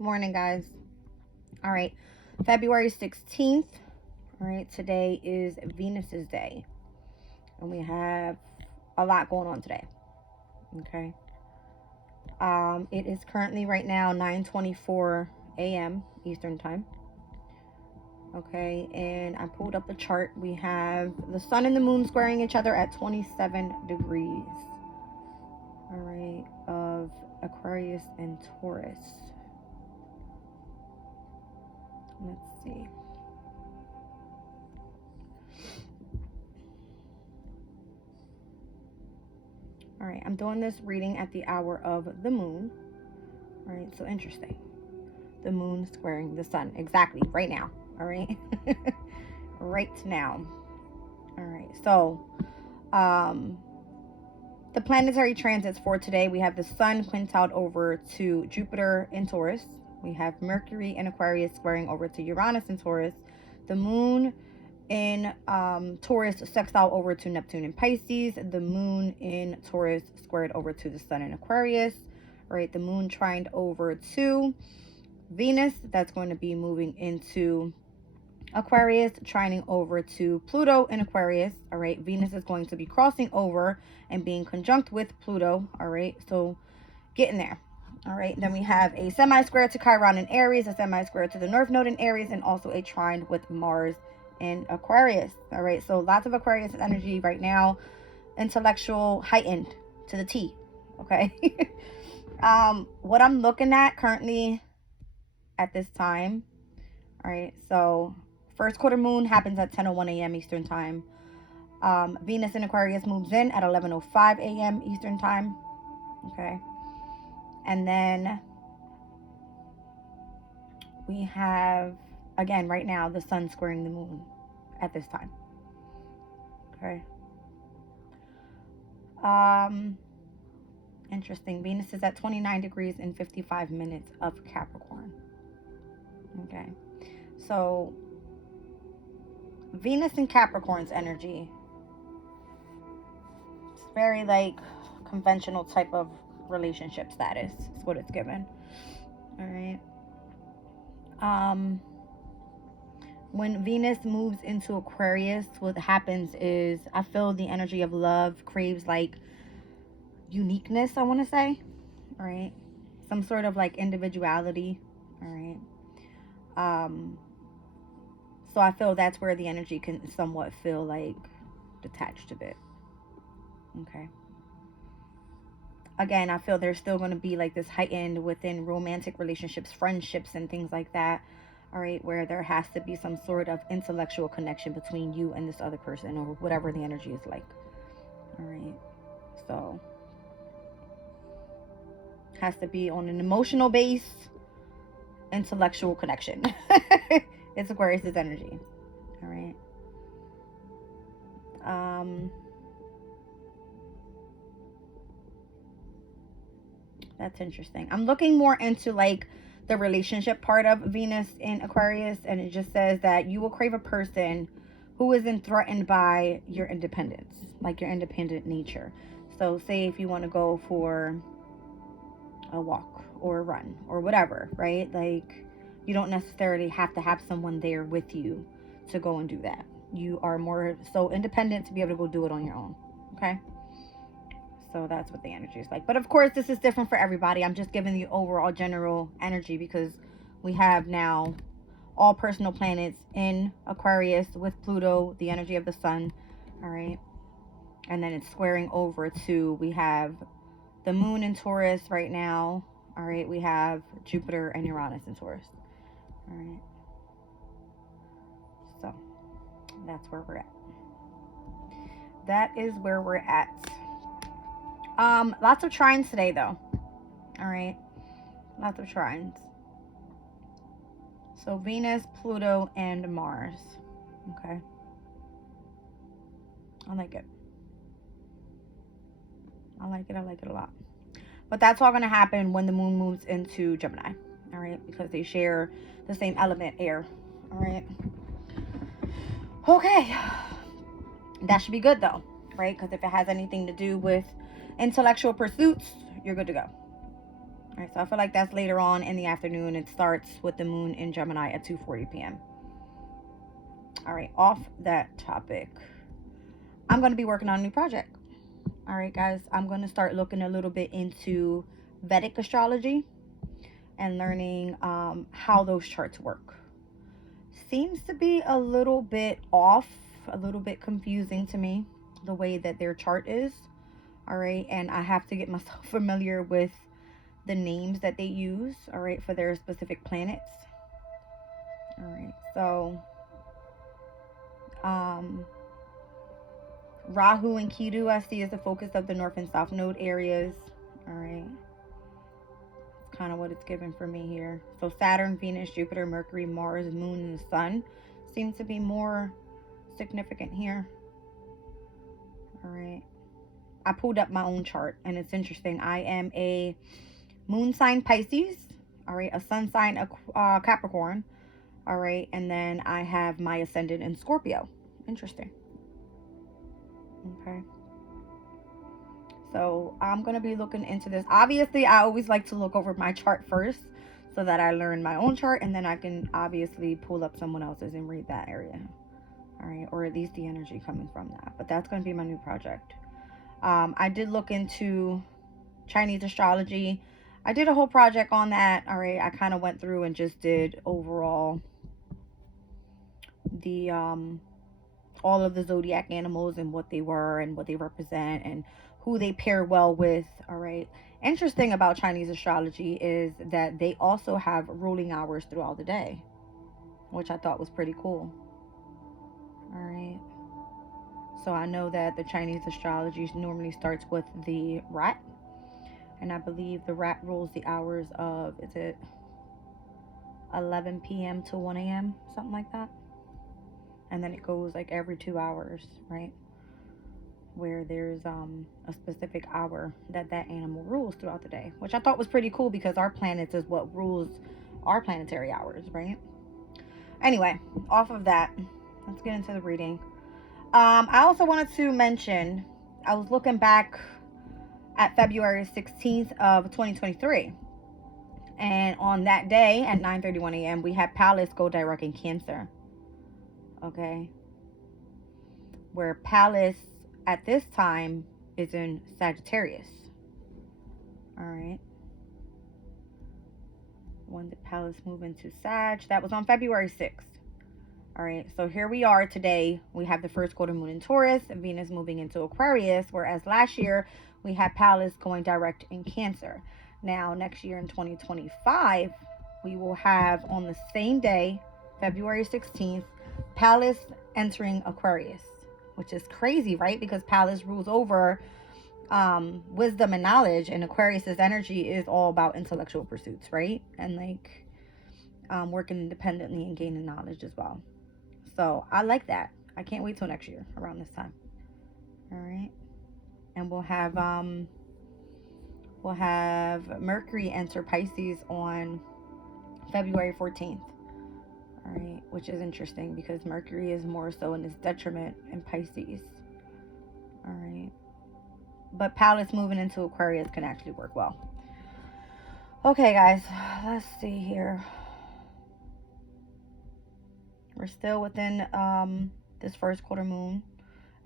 Morning, guys. All right, February 16th. All right, today is Venus's day, and we have a lot going on today. Okay. It is currently right now 9:24 a.m. Eastern time. Okay, and I pulled up the chart. We have the sun and the moon squaring each other at 27 degrees. All right, of Aquarius and Taurus. Let's see. All right, I'm doing this reading at the hour of the moon. All right, so interesting. The moon squaring the sun. Exactly, right now. All right. Right now. All right, so um, the planetary transits for today, we have the sun quintiled over to Jupiter in Taurus. We have Mercury in Aquarius squaring over to Uranus in Taurus. The moon in Taurus sextile over to Neptune in Pisces. The moon in Taurus squared over to the sun in Aquarius. All right, the moon trined over to Venus. That's going to be moving into Aquarius, trining over to Pluto in Aquarius. All right, Venus is going to be crossing over and being conjunct with Pluto. All right, so getting there. All right, then we have a semi-square to Chiron in Aries, a semi-square to the North Node in Aries, and also a trine with Mars in Aquarius. All right, so lots of Aquarius energy right now, intellectual, heightened to the T. Okay. What I'm looking at currently at this time, all right, so first quarter moon happens at 10:01 a.m. Eastern time. Venus in Aquarius moves in at 11:05 a.m. Eastern time. Okay, and then we have, again, right now, the sun squaring the moon at this time. Okay. Interesting. Venus is at 29 degrees and 55 minutes of Capricorn. Okay. So Venus and Capricorn's energy, it's very like conventional type of relationship status is what it's given. All right. When Venus moves into Aquarius, what happens is I feel the energy of love craves like uniqueness, I want to say. All right. Some sort of like individuality. All right. So I feel that's where the energy can somewhat feel like detached a bit. Okay. Again, I feel there's still going to be like this heightened within romantic relationships, friendships, and things like that. All right, where there has to be some sort of intellectual connection between you and this other person, or whatever the energy is like. All right, so has to be on an emotional base, intellectual connection. It's Aquarius's energy. All right. That's interesting. I'm looking more into like the relationship part of Venus in Aquarius, and it just says that you will crave a person who isn't threatened by your independence, like your independent nature. So, say if you want to go for a walk or a run or whatever, right? Like, you don't necessarily have to have someone there with you to go and do that. You are more so independent to be able to go do it on your own. Okay. So that's what the energy is like. But of course, this is different for everybody. I'm just giving the overall general energy because we have now all personal planets in Aquarius with Pluto, the energy of the sun. All right. And then it's squaring over to, we have the moon in Taurus right now. All right. We have Jupiter and Uranus in Taurus. All right. So that's where we're at. That is where we're at. Lots of trines today, though. All right, lots of trines. So Venus, Pluto, and Mars. Okay, I like it. I like it. I like it a lot. But that's all going to happen when the moon moves into Gemini. All right, because they share the same element, air. All right. Okay, that should be good though, right? Because if it has anything to do with intellectual pursuits, you're good to go. All right, so I feel like that's later on in the afternoon. It starts with the moon in Gemini at 2:40 p.m. All right, off that topic, I'm going to be working on a new project. All right, guys, I'm going to start looking a little bit into Vedic astrology and learning how those charts work. Seems to be a little bit off, a little bit confusing to me, the way that their chart is. All right, and I have to get myself familiar with the names that they use, all right, for their specific planets. All right, so Rahu and Ketu I see as the focus of the north and south node areas. All right, kind of what it's given for me here. So Saturn, Venus, Jupiter, Mercury, Mars, Moon, and the Sun seem to be more significant here. All right, I pulled up my own chart, and it's interesting. I am a moon sign Pisces, all right, a sun sign Capricorn, all right, and then I have my ascendant in Scorpio. Interesting. Okay, so I'm going to be looking into this. Obviously, I always like to look over my chart first so that I learn my own chart, and then I can obviously pull up someone else's and read that area. All right, or at least the energy coming from that. But that's going to be my new project. I did look into Chinese astrology. I did a whole project on that. All right, I kind of went through and just did overall the all of the zodiac animals and what they were and what they represent and who they pair well with. All right, interesting about Chinese astrology is that they also have ruling hours throughout the day, which I thought was pretty cool. All right, so I know that the Chinese astrology normally starts with the rat, and I believe the rat rules the hours of, is it 11 p.m. to 1 a.m., something like that. And then it goes like every 2 hours, right? Where there's a specific hour that animal rules throughout the day, which I thought was pretty cool because our planets is what rules our planetary hours, right? Anyway, off of that, let's get into the reading. I also wanted to mention, I was looking back at February 16th of 2023. And on that day at 9:31 a.m., we had Pallas go direct in Cancer. Okay. Where Pallas at this time is in Sagittarius. All right. When did Pallas move into Sag? That was on February 6th. All right. So here we are today. We have the first quarter moon in Taurus, Venus moving into Aquarius, whereas last year we had Pallas going direct in Cancer. Now, next year in 2025, we will have on the same day, February 16th, Pallas entering Aquarius, which is crazy, right? Because Pallas rules over wisdom and knowledge, and Aquarius's energy is all about intellectual pursuits, right? And like working independently and gaining knowledge as well. So I like that. I can't wait till next year around this time. All right, and we'll have Mercury enter Pisces on February 14th. All right, which is interesting because Mercury is more so in its detriment in Pisces. All right, but Pallas moving into Aquarius can actually work well. Okay, guys, let's see here. We're still within this first quarter moon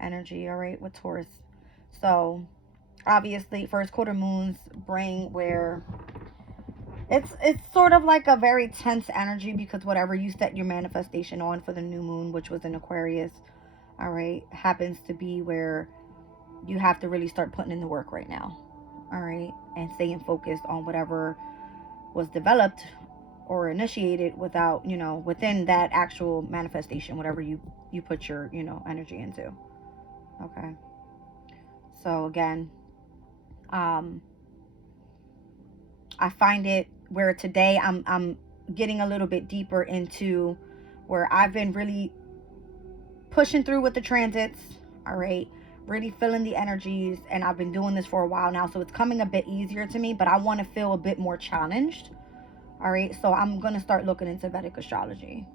energy, all right, with Taurus. So obviously first quarter moons bring where it's sort of like a very tense energy because whatever you set your manifestation on for the new moon, which was in Aquarius, all right, happens to be where you have to really start putting in the work right now, all right, and staying focused on whatever was developed or initiated without, within that actual manifestation, whatever you put your, energy into. Okay. So again, I find it where today I'm getting a little bit deeper into where I've been really pushing through with the transits, all right, really feeling the energies, and I've been doing this for a while now, so it's coming a bit easier to me, but I want to feel a bit more challenged, all right, so I'm going to start looking into Vedic astrology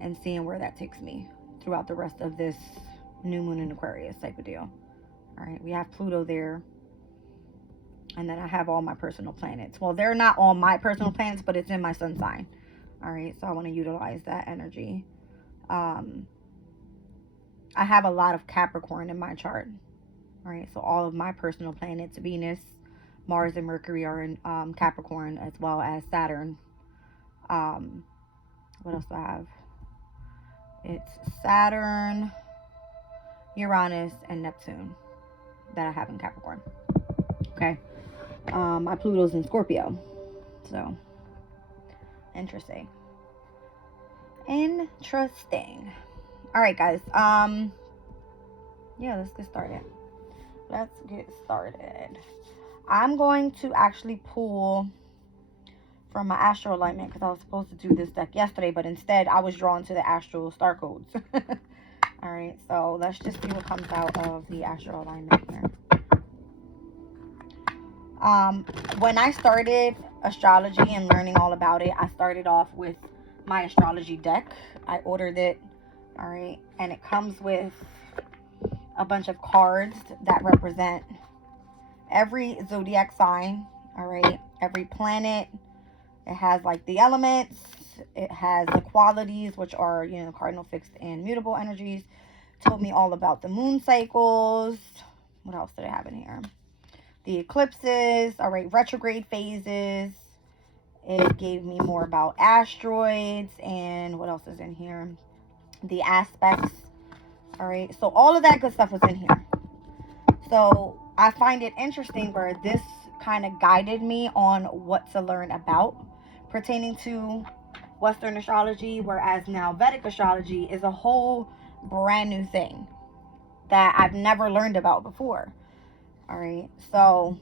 and seeing where that takes me throughout the rest of this new moon in Aquarius type of deal. All right, we have Pluto there. And then I have all my personal planets. Well, they're not all my personal planets, but it's in my sun sign. All right, so I want to utilize that energy. I have a lot of Capricorn in my chart. All right, so all of my personal planets, Venus, Mars, and Mercury are in Capricorn, as well as Saturn. What else do I have? It's Saturn, Uranus, and Neptune that I have in Capricorn. Okay. My Pluto's in Scorpio. So, interesting. Interesting. All right, guys. Yeah, let's get started. I'm going to actually pull from my astral alignment because I was supposed to do this deck yesterday, but instead I was drawn to the astral star codes. All right, so let's just see what comes out of the astral alignment here. When I started astrology and learning all about it, I started off with my astrology deck. I ordered it, all right, and it comes with a bunch of cards that represent every zodiac sign, all right, every planet. It has like the elements, it has the qualities, which are, you know, cardinal, fixed, and mutable energies. Told me all about the moon cycles. What else did I have in here? The eclipses, all right, retrograde phases. It gave me more about asteroids, and what else is in here? The aspects, all right. So all of that good stuff was in here. So I find it interesting where this kind of guided me on what to learn about pertaining to Western astrology, whereas now Vedic astrology is a whole brand new thing that I've never learned about before. All right, so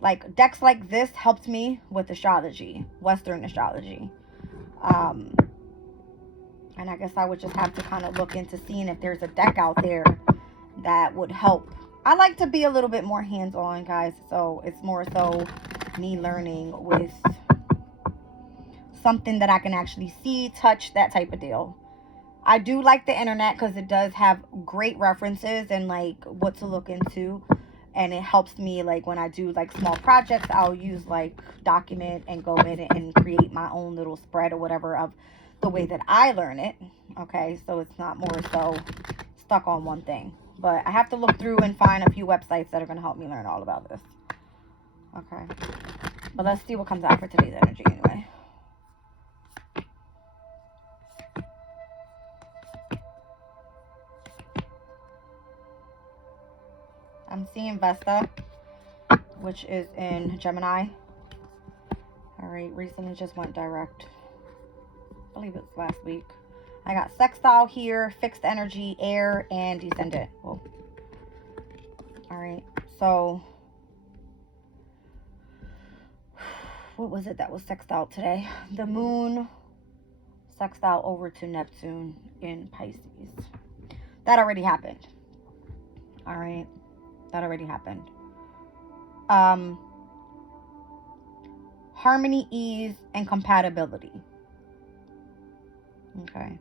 like decks like this helped me with astrology, Western astrology. And I guess I would just have to kind of look into seeing if there's a deck out there that would help. I like to be a little bit more hands-on, guys, so it's more so me learning with something that I can actually see, touch, that type of deal. I do like the internet because it does have great references and like what to look into, and it helps me like when I do like small projects. I'll use like document and go in and create my own little spread or whatever of the way that I learn it. Okay, so it's not more so stuck on one thing, but I have to look through and find a few websites that are going to help me learn all about this. Okay, but let's see what comes out for today's energy anyway. I'm seeing Vesta, which is in Gemini. All right, recently just went direct. I believe it's last week. I got sextile here, fixed energy, air, and descendant. Whoa. All right, so what was it that was sextile today? The moon sextile over to Neptune in Pisces. That already happened. All right, that already happened. Harmony, ease, and compatibility. Okay.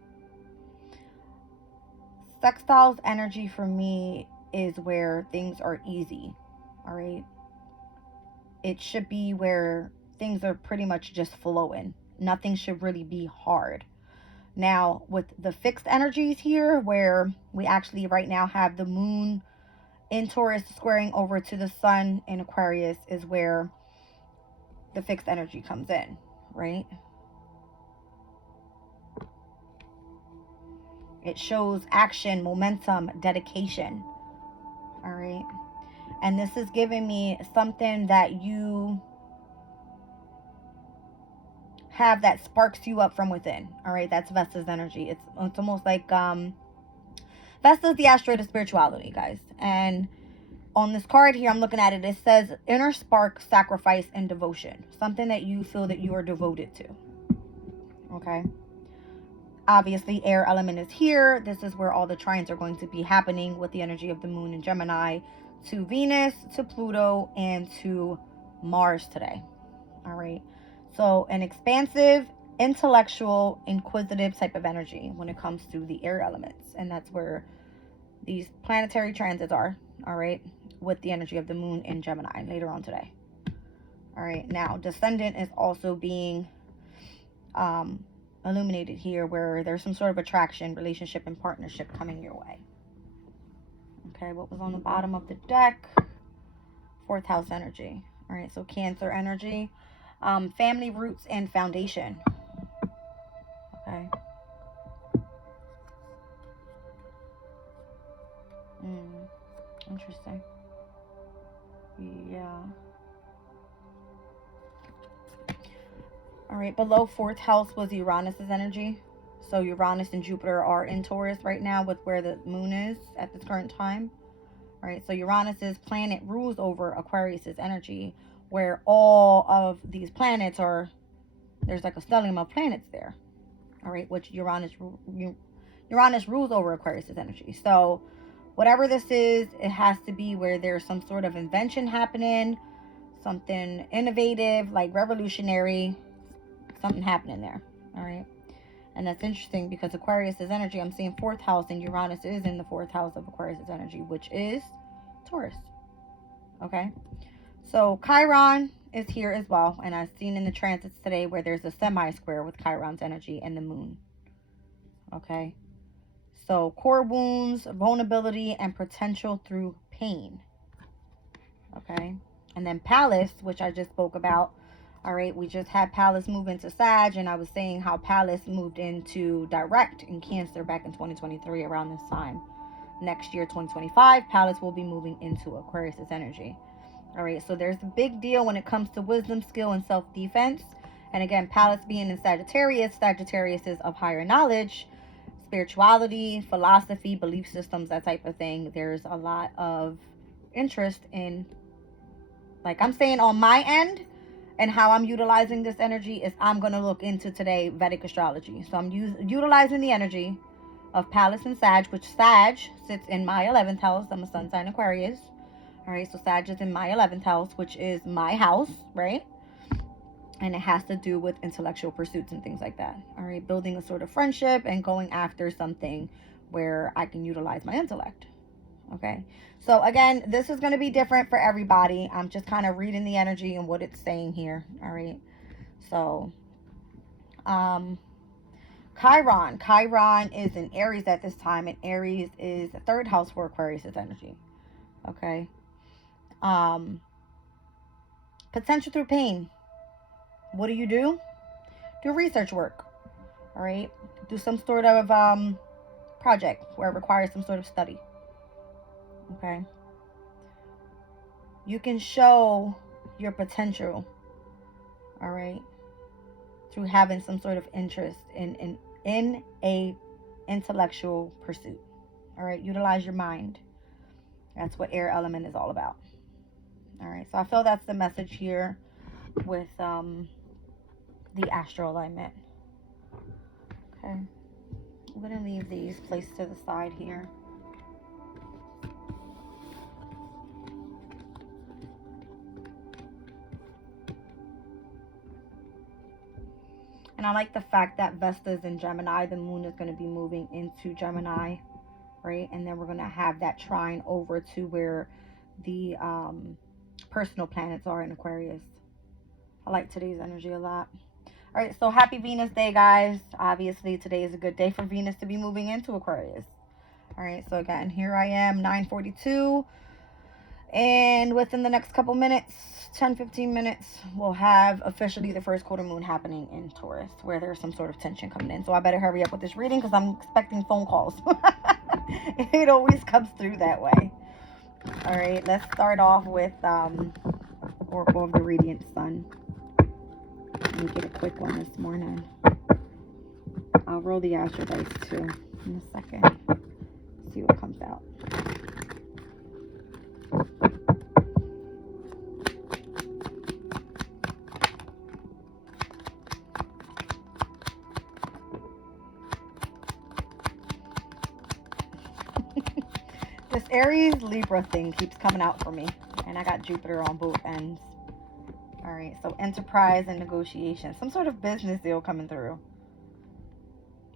Sextile's energy for me is where things are easy. All right. It should be where things are pretty much just flowing. Nothing should really be hard. Now, with the fixed energies here, where we actually right now have the moon in Taurus squaring over to the sun in Aquarius, is where the fixed energy comes in, right? It shows action, momentum, dedication. All right. And this is giving me something that you have that sparks you up from within. All right. That's Vesta's energy. It's almost like Vesta's the asteroid of spirituality, guys. And on this card here, I'm looking at it. It says inner spark, sacrifice, and devotion. Something that you feel that you are devoted to. Okay. Obviously, air element is here. This is where all the trines are going to be happening with the energy of the moon in Gemini to Venus, to Pluto, and to Mars today. All right. So an expansive, intellectual, inquisitive type of energy when it comes to the air elements. And that's where these planetary transits are. All right. With the energy of the moon in Gemini later on today. All right, now descendant is also being illuminated here, where there's some sort of attraction, relationship, and partnership coming your way. Okay, what was on the bottom of the deck? Fourth house energy. All right, so Cancer energy, family roots and foundation. Okay. Interesting. Yeah. All right, below fourth house was Uranus's energy. So Uranus and Jupiter are in Taurus right now with where the moon is at this current time. All right, so Uranus's planet rules over Aquarius's energy, where all of these planets are, there's like a stellium of planets there. All right, which Uranus rules over Aquarius's energy. So whatever this is, it has to be where there's some sort of invention happening, something innovative, like revolutionary, something happening there. All right. And that's interesting because Aquarius's energy, I'm seeing fourth house, and Uranus is in the fourth house of Aquarius's energy, which is Taurus. Okay. So Chiron is here as well. And I've seen in the transits today where there's a semi-square with Chiron's energy and the moon. Okay. So core wounds, vulnerability, and potential through pain. Okay. And then Pallas, which I just spoke about. All right, we just had Pallas move into Sag, and I was saying how Pallas moved into direct in Cancer back in 2023 around this time. Next year, 2025, Pallas will be moving into Aquarius's energy. All right, so there's a big deal when it comes to wisdom, skill, and self-defense. And again, Pallas being in Sagittarius, Sagittarius is of higher knowledge, spirituality, philosophy, belief systems, that type of thing. There's a lot of interest in, like I'm saying on my end, and how I'm utilizing this energy is I'm going to look into today Vedic astrology. So I'm utilizing the energy of Pallas and Sag, which Sag sits in my 11th house. I'm a sun sign Aquarius. All right, so Sag is in my 11th house, which is my house, right? And it has to do with intellectual pursuits and things like that. All right, building a sort of friendship and going after something where I can utilize my intellect. Okay, so again, this is going to be different for everybody. I'm just kind of reading the energy and what it's saying here. All right, so Chiron is in Aries at this time, and Aries is the third house for Aquarius's energy. Okay, potential through pain. What do? Do research work. All right, do some sort of project where it requires some sort of study. Okay, you can show your potential, all right, through having some sort of interest in a intellectual pursuit. All right, utilize your mind. That's what air element is all about. All right, so I feel that's the message here with the astral alignment. Okay, I'm gonna leave these placed to the side here. And I like the fact that Vesta is in Gemini. The moon is going to be moving into Gemini, right? And then we're going to have that trine over to where the personal planets are in Aquarius. I like today's energy a lot. All right, so happy Venus Day, guys. Obviously, today is a good day for Venus to be moving into Aquarius. All right, so again, here I am, 9:42. And within the next couple minutes, 10-15 minutes, we'll have officially the first quarter moon happening in Taurus, where there's some sort of tension coming in. So I better hurry up with this reading because I'm expecting phone calls. It always comes through that way. All right, let's start off with Oracle of the Radiant Sun. Let me get a quick one this morning. I'll roll the astro dice too in a second. See what comes out. This Aries Libra thing keeps coming out for me, and I got Jupiter on both ends. All right, so enterprise and negotiation, some sort of business deal coming through.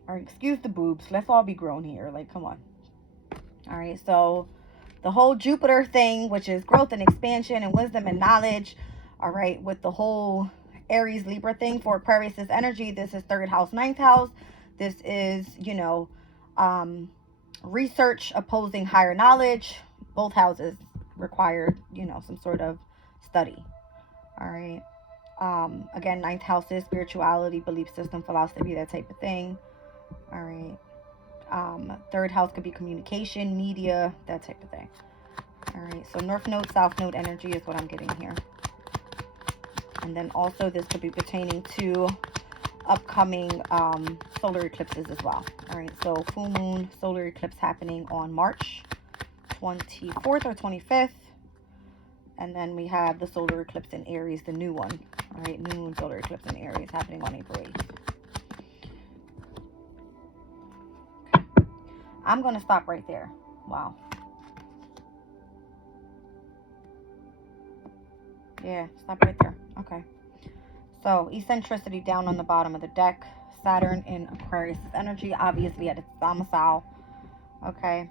All right, excuse the boobs, let's all be grown here, like, come on. All right, so the whole Jupiter thing, which is growth and expansion and wisdom and knowledge, All right, with the whole Aries Libra thing for Aquarius's energy, this is third house, ninth house. This is, you know, research opposing higher knowledge. Both houses require, you know, some sort of study. All right. Again, ninth house is spirituality, belief system, philosophy, that type of thing. All right. Third house could be communication, media, that type of thing. All right. So North Node, South Node energy is what I'm getting here. And then also this could be pertaining to upcoming solar eclipses as well. All right. So full moon solar eclipse happening on March 24th or 25th. And then we have the solar eclipse in Aries, the new one. All right, new moon solar eclipse in Aries happening on April 8th. Okay. I'm going to stop right there. Wow. Yeah, stop right there. Okay. So, eccentricity down on the bottom of the deck. Saturn in Aquarius energy, obviously at its domicile. Okay.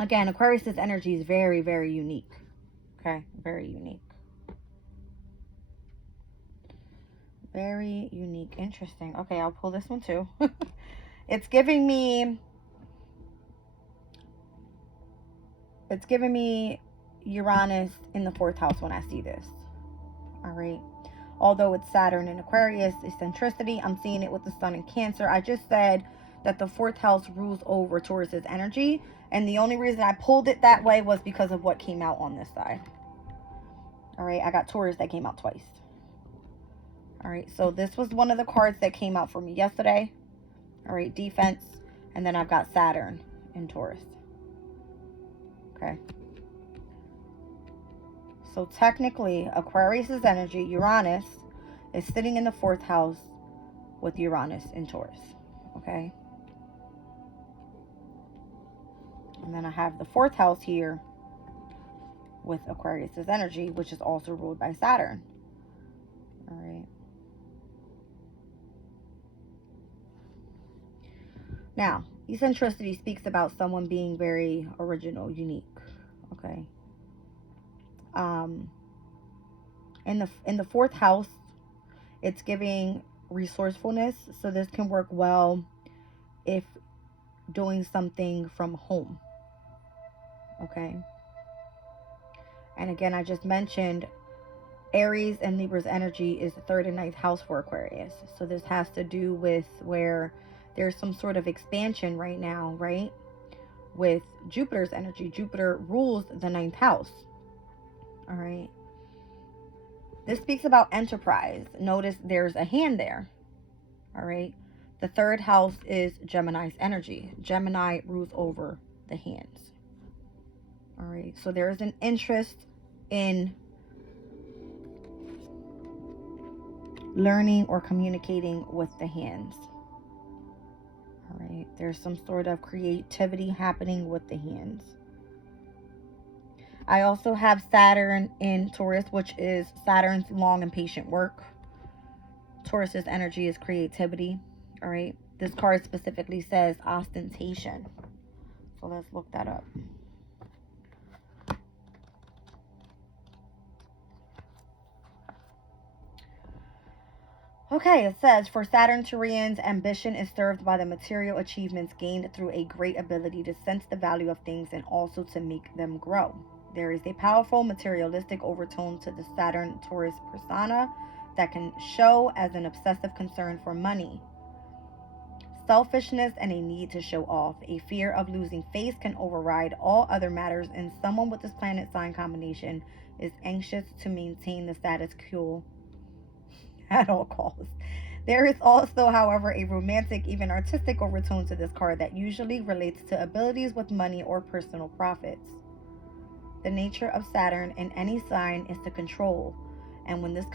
Again, Aquarius's energy is very, very unique. Okay, very unique. Very unique. Interesting. Okay, I'll pull this one too. It's giving me Uranus in the fourth house when I see this. All right. Although it's Saturn in Aquarius, eccentricity, I'm seeing it with the sun in Cancer. I just said that the fourth house rules over Taurus's energy. And the only reason I pulled it that way was because of what came out on this side. All right. I got Taurus that came out twice. All right. So this was one of the cards that came out for me yesterday. All right. Defense. And then I've got Saturn in Taurus. Okay. So technically, Aquarius's energy, Uranus, is sitting in the fourth house with Uranus in Taurus. Okay. And then I have the fourth house here with Aquarius's energy, which is also ruled by Saturn. All right. Now, eccentricity speaks about someone being very original, unique. Okay. In the fourth house, it's giving resourcefulness. So this can work well if doing something from home. Okay. And again, I just mentioned Aries and Libra's energy is the third and ninth house for Aquarius. So this has to do with where there's some sort of expansion right now, right? With Jupiter's energy. Jupiter rules the ninth house. All right. This speaks about enterprise. Notice there's a hand there. All right. The third house is Gemini's energy. Gemini rules over the hands. All right. So there is an interest in learning or communicating with the hands. All right. There's some sort of creativity happening with the hands. I also have Saturn in Taurus, which is Saturn's long and patient work. Taurus's energy is creativity. All right. This card specifically says ostentation. So let's look that up. Okay, it says, for Saturn-Turians, ambition is served by the material achievements gained through a great ability to sense the value of things and also to make them grow. There is a powerful materialistic overtone to the Saturn-Taurus persona that can show as an obsessive concern for money, selfishness, and a need to show off. A fear of losing face can override all other matters, and someone with this planet sign combination is anxious to maintain the status quo at all costs. There is also, however, a romantic, even artistic overtone to this card that usually relates to abilities with money or personal profits. The nature of Saturn in any sign is to control, and when this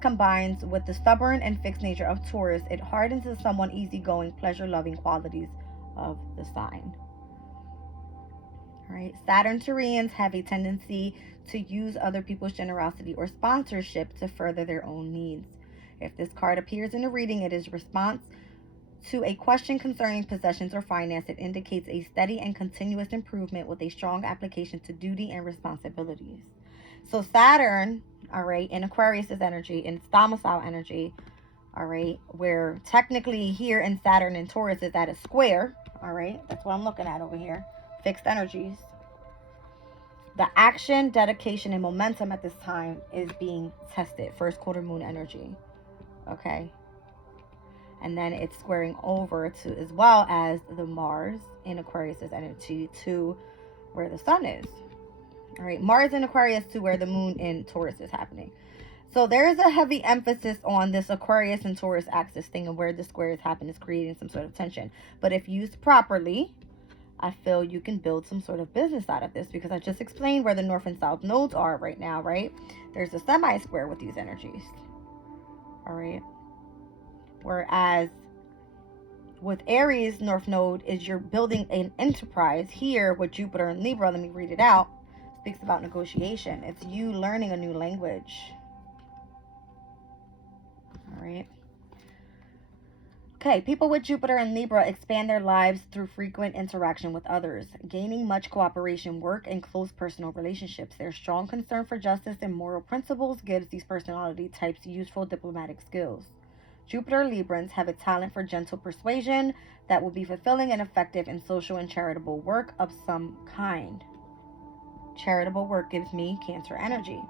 combines with the stubborn and fixed nature of Taurus, it hardens to someone easygoing, pleasure-loving qualities of the sign. All right, Saturn-Turians have a tendency to use other people's generosity or sponsorship to further their own needs. If this card appears in a reading, it is response to a question concerning possessions or finance, it indicates a steady and continuous improvement with a strong application to duty and responsibilities. So Saturn, all right, in Aquarius is energy, in its domicile energy, all right, where technically here in Saturn and Taurus is at a square, all right, that's what I'm looking at over here, fixed energies. The action, dedication, and momentum at this time is being tested. First quarter moon energy, okay? And then it's squaring over to, as well as the Mars in Aquarius' energy to where the sun is. All right, Mars in Aquarius to where the moon in Taurus is happening. So there is a heavy emphasis on this Aquarius and Taurus axis thing, and where the squares happen is creating some sort of tension. But if used properly, I feel you can build some sort of business out of this, because I just explained where the north and south nodes are right now, right? There's a semi-square with these energies. All right. Whereas with Aries, north node is you're building an enterprise. Here with Jupiter and Libra, let me read it out, speaks about negotiation. It's you learning a new language. All right. Okay, people with Jupiter and Libra expand their lives through frequent interaction with others, gaining much cooperation, work, and close personal relationships. Their strong concern for justice and moral principles gives these personality types useful diplomatic skills. Jupiter Librans have a talent for gentle persuasion that will be fulfilling and effective in social and charitable work of some kind. Charitable work gives me Cancer energy.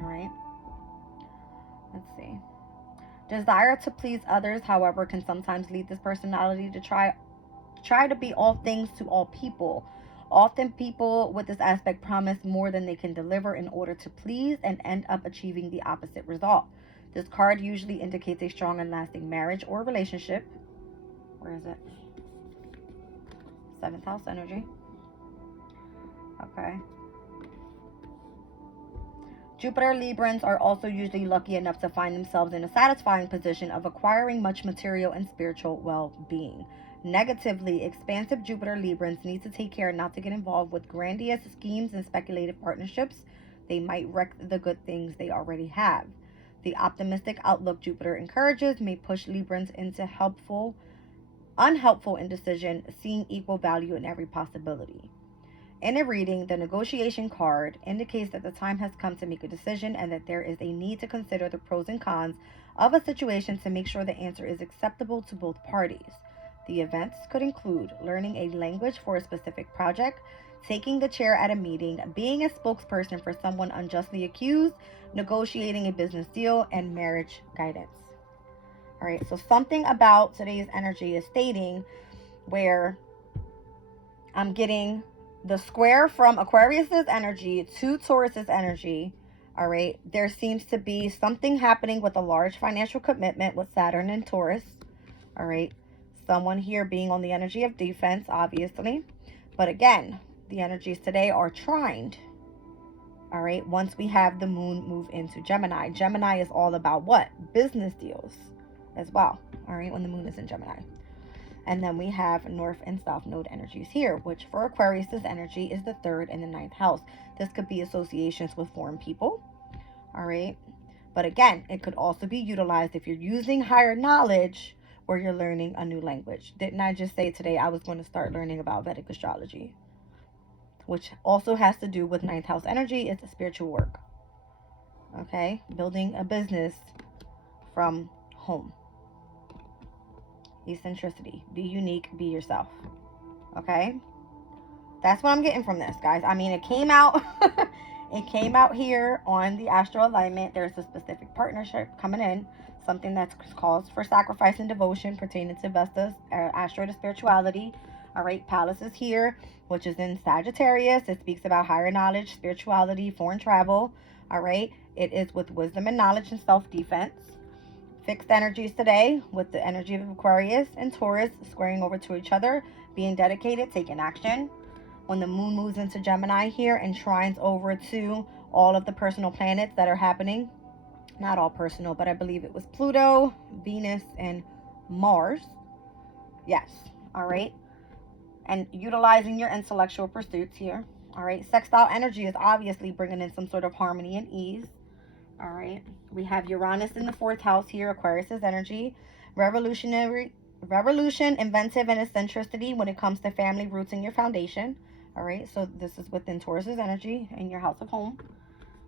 All right. Let's see. Desire to please others, however, can sometimes lead this personality to try to be all things to all people. Often people with this aspect promise more than they can deliver in order to please and end up achieving the opposite result. This card usually indicates a strong and lasting marriage or relationship. Where is it? 7th house energy. Okay. Jupiter Librans are also usually lucky enough to find themselves in a satisfying position of acquiring much material and spiritual well-being. Negatively, expansive Jupiter Librans need to take care not to get involved with grandiose schemes and speculative partnerships. They might wreck the good things they already have. The optimistic outlook Jupiter encourages may push Librans into unhelpful indecision, seeing equal value in every possibility. In a reading, the negotiation card indicates that the time has come to make a decision and that there is a need to consider the pros and cons of a situation to make sure the answer is acceptable to both parties. The events could include learning a language for a specific project, taking the chair at a meeting, being a spokesperson for someone unjustly accused, negotiating a business deal, and marriage guidance. All right, so something about today's energy is stating where I'm getting the square from Aquarius's energy to Taurus's energy. All right, there seems to be something happening with a large financial commitment with Saturn and Taurus. All right, someone here being on the energy of defense, obviously. But again, the energies today are trined. All right, once we have the moon move into Gemini. Gemini is all about what? Business deals as well. All right, when the moon is in Gemini. And then we have north and south node energies here, which for Aquarius's energy is the 3rd and the 9th house. This could be associations with foreign people. All right. But again, it could also be utilized if you're using higher knowledge or you're learning a new language. Didn't I just say today I was going to start learning about Vedic astrology, which also has to do with 9th house energy. It's a spiritual work. Okay. Building a business from home. Eccentricity. Be unique. Be yourself. Okay. That's what I'm getting from this, guys. I mean, it came out. It came out here on the astro alignment. There's a specific partnership coming in. Something that calls for sacrifice and devotion pertaining to Vesta's astro to spirituality. All right. Palace is here, which is in Sagittarius. It speaks about higher knowledge, spirituality, foreign travel. All right. It is with wisdom and knowledge and self-defense. Fixed energies today with the energy of Aquarius and Taurus squaring over to each other, being dedicated, taking action. When the moon moves into Gemini here and shrines over to all of the personal planets that are happening. Not all personal, but I believe it was Pluto, Venus, and Mars. Yes. All right. And utilizing your intellectual pursuits here. All right. Sextile energy is obviously bringing in some sort of harmony and ease. All right, we have Uranus in the 4th house here, Aquarius's energy. Revolutionary revolution, inventive, and eccentricity when it comes to family roots and your foundation. All right, so this is within Taurus's energy in your house of home.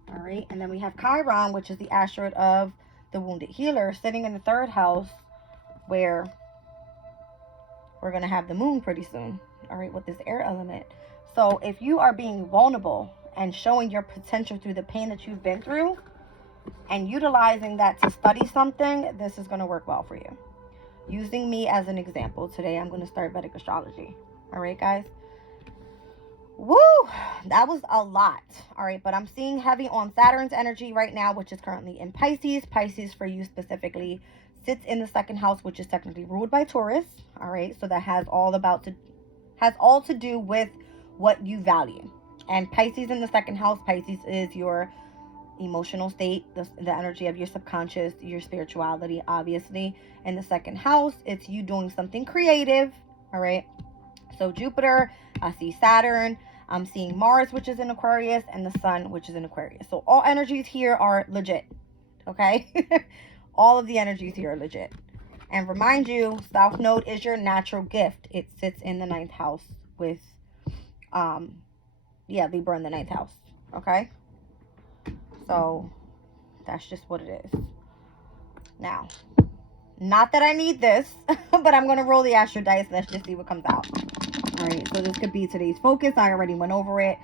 All right, and then we have Chiron, which is the asteroid of the wounded healer, sitting in the third house, where we're going to have the moon pretty soon. All right, with this air element. So if you are being vulnerable and showing your potential through the pain that you've been through and utilizing that to study something, this is going to work well for you. Using me as an example, today I'm going to start Vedic astrology. All right, guys. Woo! That was a lot. All right, but I'm seeing heavy on Saturn's energy right now, which is currently in Pisces. Pisces for you specifically sits in the second house, which is technically ruled by Taurus. All right, so that has all to do with what you value. And Pisces in the second house, Pisces is your emotional state, the energy of your subconscious, your spirituality, obviously. In the second house, it's you doing something creative. All right, so Jupiter, I see Saturn, I'm seeing Mars, which is in Aquarius, and the Sun, which is in Aquarius. So all energies here are legit. Okay. All of the energies here are legit. And remind you, South Node is your natural gift. It sits in the 9th house with Libra in the 9th house. Okay, so that's just what it is. Now, not that I need this, but I'm going to roll the astro dice. Let's just see what comes out. All right, so this could be today's focus. I already went over it.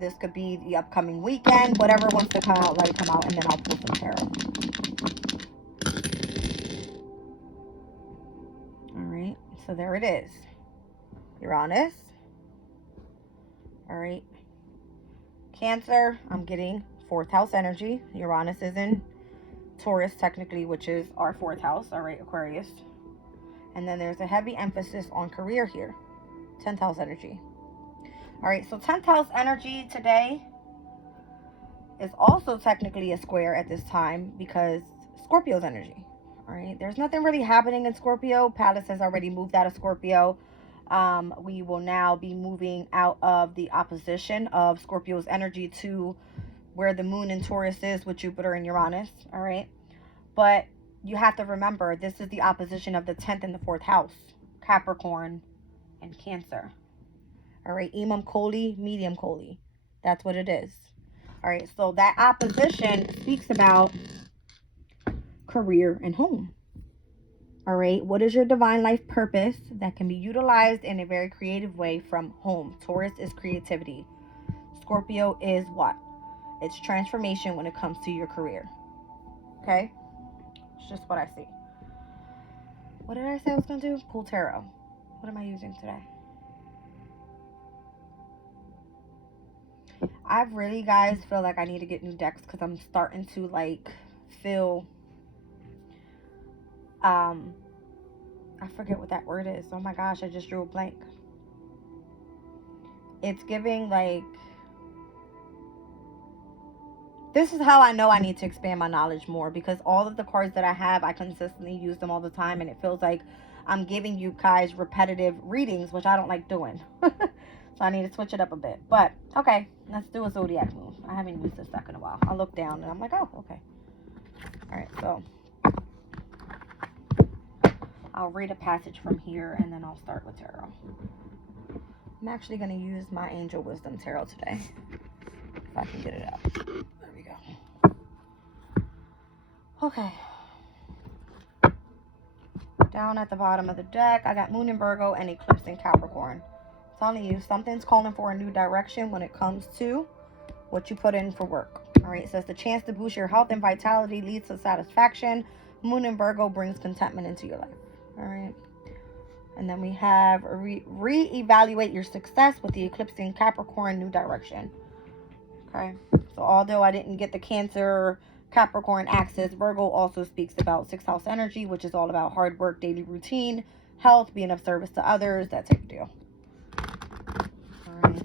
This could be the upcoming weekend. Whatever wants to come out, let it come out, and then I'll pull some tarot. All right, so there it is. Uranus. All right. Cancer, I'm getting 4th house energy. Uranus is in Taurus, technically, which is our 4th house. All right, Aquarius. And then there's a heavy emphasis on career here. 10th house energy. All right, so 10th house energy today is also technically a square at this time because Scorpio's energy. All right, there's nothing really happening in Scorpio. Pallas has already moved out of Scorpio. We will now be moving out of the opposition of Scorpio's energy to where the moon in Taurus is with Jupiter and Uranus. All right, but you have to remember, this is the opposition of the 10th and the 4th house, Capricorn and Cancer. All right, Imam Koli, Medium Koli. That's what it is. All right, so that opposition speaks about career and home. All right, what is your divine life purpose that can be utilized in a very creative way from home? Taurus is creativity. Scorpio is what? It's transformation when it comes to your career. Okay, it's just what I see. What did I say I was going to do? Pull tarot. What am I using today? I really, guys, feel like I need to get new decks because I'm starting to, like, feel... I forget what that word is. Oh my gosh, I just drew a blank. It's giving, like... This is how I know I need to expand my knowledge more, because all of the cards that I have, I consistently use them all the time, and it feels like I'm giving you guys repetitive readings, which I don't like doing. So I need to switch it up a bit. But, okay, let's do a zodiac move. I haven't used this deck in a while. I look down and I'm like, oh, okay. All right, so I'll read a passage from here and then I'll start with tarot. I'm actually going to use my Angel Wisdom Tarot today, if I can get it out. There we go. Okay. Down at the bottom of the deck, I got Moon in Virgo and Eclipse in Capricorn. I'm telling you, something's calling for a new direction when it comes to what you put in for work. All right, it says the chance to boost your health and vitality leads to satisfaction. Moon in Virgo brings contentment into your life. All right. And then we have re-evaluate your success with the Eclipse in Capricorn, new direction. Okay. So although I didn't get the Cancer Capricorn axis, Virgo also speaks about 6th house energy, which is all about hard work, daily routine, health, being of service to others, that type of deal. All right.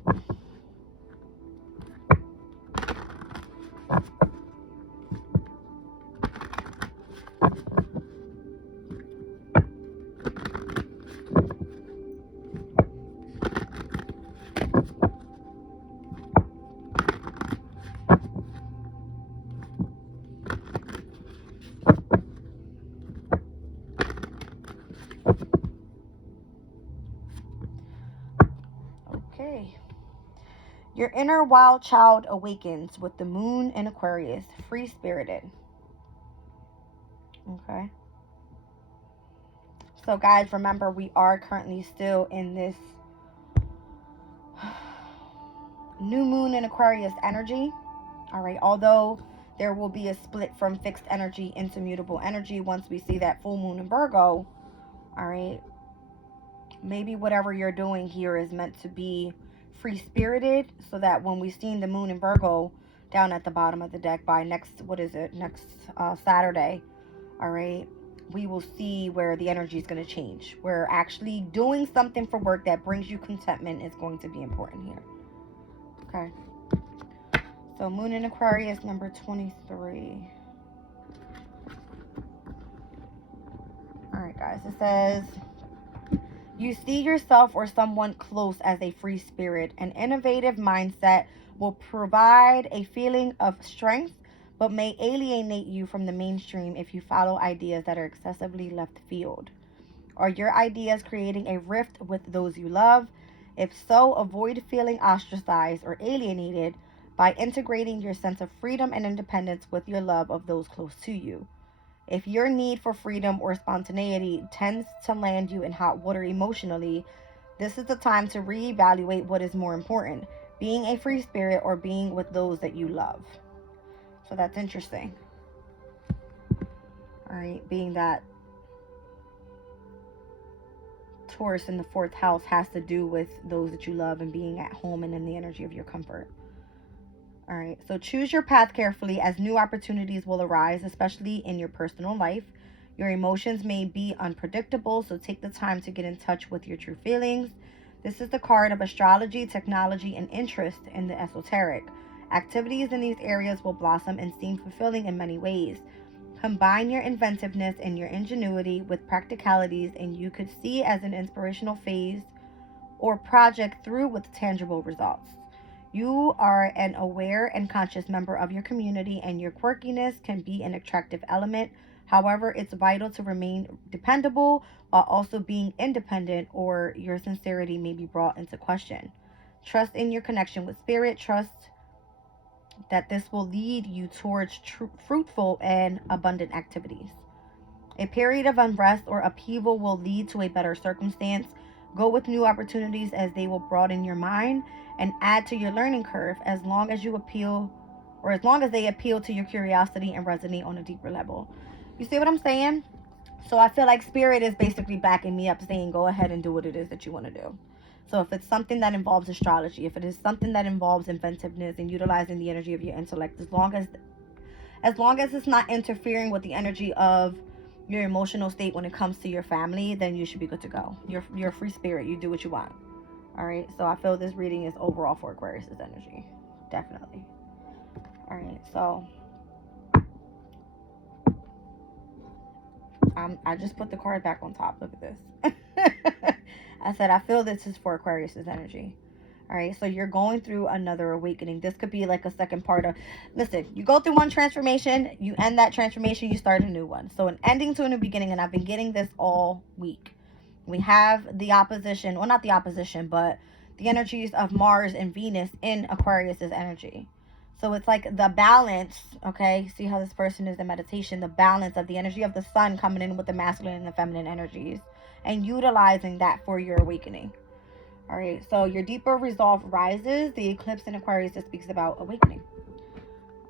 Your inner wild child awakens with the moon in Aquarius, free-spirited. Okay. So guys, remember, we are currently still in this new moon in Aquarius energy. All right. Although there will be a split from fixed energy into mutable energy once we see that full moon in Virgo. All right. Maybe whatever you're doing here is meant to be free-spirited, so that when we see the moon in Virgo down at the bottom of the deck by next Saturday, all right, we will see where the energy is going to change, where actually doing something for work that brings you contentment is going to be important here. Okay. So moon in Aquarius, number 23. All right, guys. It says, you see yourself or someone close as a free spirit. An innovative mindset will provide a feeling of strength, but may alienate you from the mainstream if you follow ideas that are excessively left field. Are your ideas creating a rift with those you love? If so, avoid feeling ostracized or alienated by integrating your sense of freedom and independence with your love of those close to you. If your need for freedom or spontaneity tends to land you in hot water emotionally, this is the time to reevaluate what is more important, being a free spirit or being with those that you love. So that's interesting. All right, being that Taurus in the 4th house has to do with those that you love and being at home and in the energy of your comfort. All right, so choose your path carefully as new opportunities will arise, especially in your personal life. Your emotions may be unpredictable, so take the time to get in touch with your true feelings. This is the card of astrology, technology, and interest in the esoteric. Activities in these areas will blossom and seem fulfilling in many ways. Combine your inventiveness and your ingenuity with practicalities, and you could see as an inspirational phase or project through with tangible results. You are an aware and conscious member of your community, and your quirkiness can be an attractive element. However, it's vital to remain dependable while also being independent, or your sincerity may be brought into question. Trust in your connection with spirit. Trust that this will lead you towards fruitful and abundant activities. A period of unrest or upheaval will lead to a better circumstance. Go with new opportunities as they will broaden your mind and add to your learning curve, as long as they appeal to your curiosity and resonate on a deeper level. You see what I'm saying? So I feel like spirit is basically backing me up, saying go ahead and do what it is that you want to do. So if it's something that involves astrology, if it is something that involves inventiveness and utilizing the energy of your intellect, as long as it's not interfering with the energy of your emotional state when it comes to your family, then you should be good to go. You're a free spirit. You do what you want. All right. So I feel this reading is overall for Aquarius's energy. Definitely. All right. So I just put the card back on top. Look at this. I said I feel this is for Aquarius's energy. All right, so you're going through another awakening. This could be like a second part of, listen, you go through one transformation, you end that transformation, you start a new one. So an ending to a new beginning, and I've been getting this all week. We have the opposition, well, not the opposition, but the energies of Mars and Venus in Aquarius's energy. So it's like the balance, okay? See how this person is in meditation, the balance of the energy of the sun coming in with the masculine and the feminine energies and utilizing that for your awakening. All right, so your deeper resolve rises. The eclipse in Aquarius that speaks about awakening.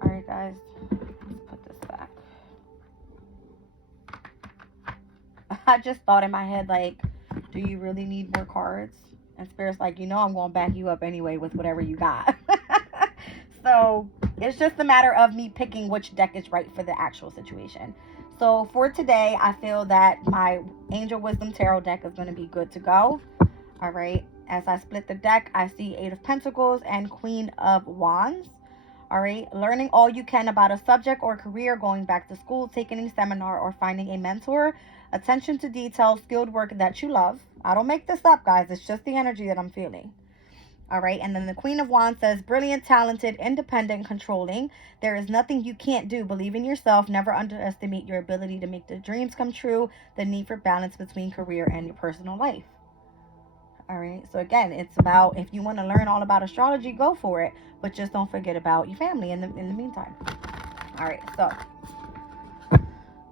All right, guys, let's put this back. I just thought in my head, like, do you really need more cards? And Spirit's like, I'm going to back you up anyway with whatever you got. So it's just a matter of me picking which deck is right for the actual situation. So for today, I feel that my Angel Wisdom Tarot deck is going to be good to go. All right. As I split the deck, I see 8 of Pentacles and Queen of Wands. All right. Learning all you can about a subject or career, going back to school, taking a seminar, or finding a mentor. Attention to detail, skilled work that you love. I don't make this up, guys. It's just the energy that I'm feeling. All right. And then the Queen of Wands says, brilliant, talented, independent, controlling. There is nothing you can't do. Believe in yourself. Never underestimate your ability to make the dreams come true. The need for balance between career and your personal life. All right. So again, it's about, if you want to learn all about astrology, go for it, but just don't forget about your family in the meantime. All right. So,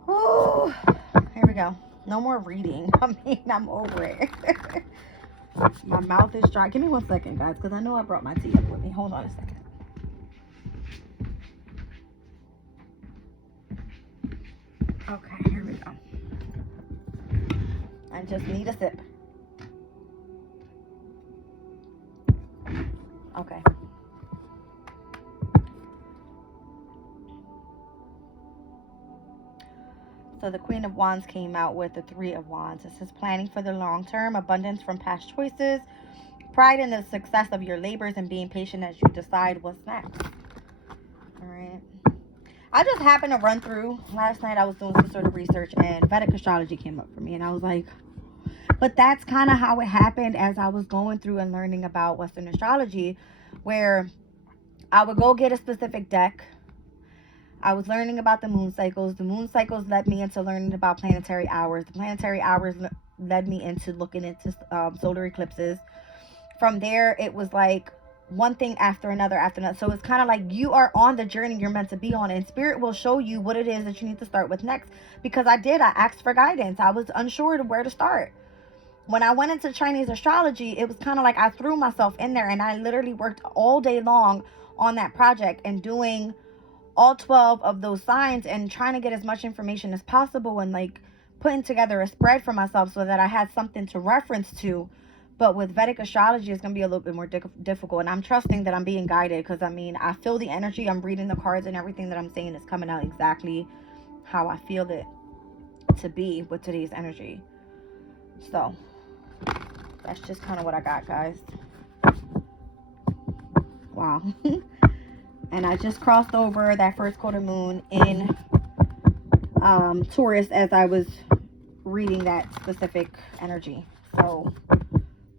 oh, here we go. No more reading. I mean, I'm over it. My mouth is dry. Give me 1 second, guys, because I know I brought my tea up with me. Hold on a second. Okay, here we go. I just need a sip. Okay. So the Queen of Wands came out with the Three of Wands. This is planning for the long term, abundance from past choices, pride in the success of your labors, and being patient as you decide what's next. All right. I just happened to run through last night. I was doing some sort of research, and Vedic astrology came up for me, and I was like, but that's kind of how it happened as I was going through and learning about Western astrology, where I would go get a specific deck. I was learning about the moon cycles. The moon cycles led me into learning about planetary hours. The planetary hours led me into looking into solar eclipses. From there, it was like one thing after another after another. So it's kind of like you are on the journey you're meant to be on, and spirit will show you what it is that you need to start with next. Because I asked for guidance. I was unsure of where to start. When I went into Chinese astrology, it was kind of like I threw myself in there, and I literally worked all day long on that project and doing all 12 of those signs and trying to get as much information as possible, and like putting together a spread for myself so that I had something to reference to. But with Vedic astrology, it's going to be a little bit more difficult, and I'm trusting that I'm being guided, because I mean, I feel the energy. I'm reading the cards, and everything that I'm saying is coming out exactly how I feel it to be with today's energy. So that's just kind of what I got, guys. Wow. And I just crossed over that first quarter moon in Taurus as I was reading that specific energy. So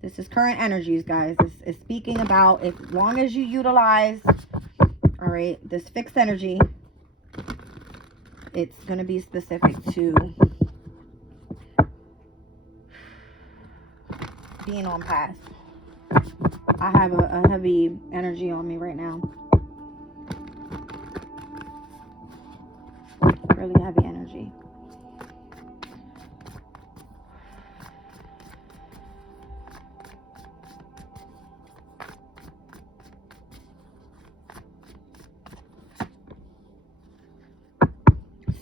this is current energies, guys. This is speaking about, as long as you utilize, all right, this fixed energy, it's going to be specific to being on path. I have a heavy energy on me right now. Really heavy energy.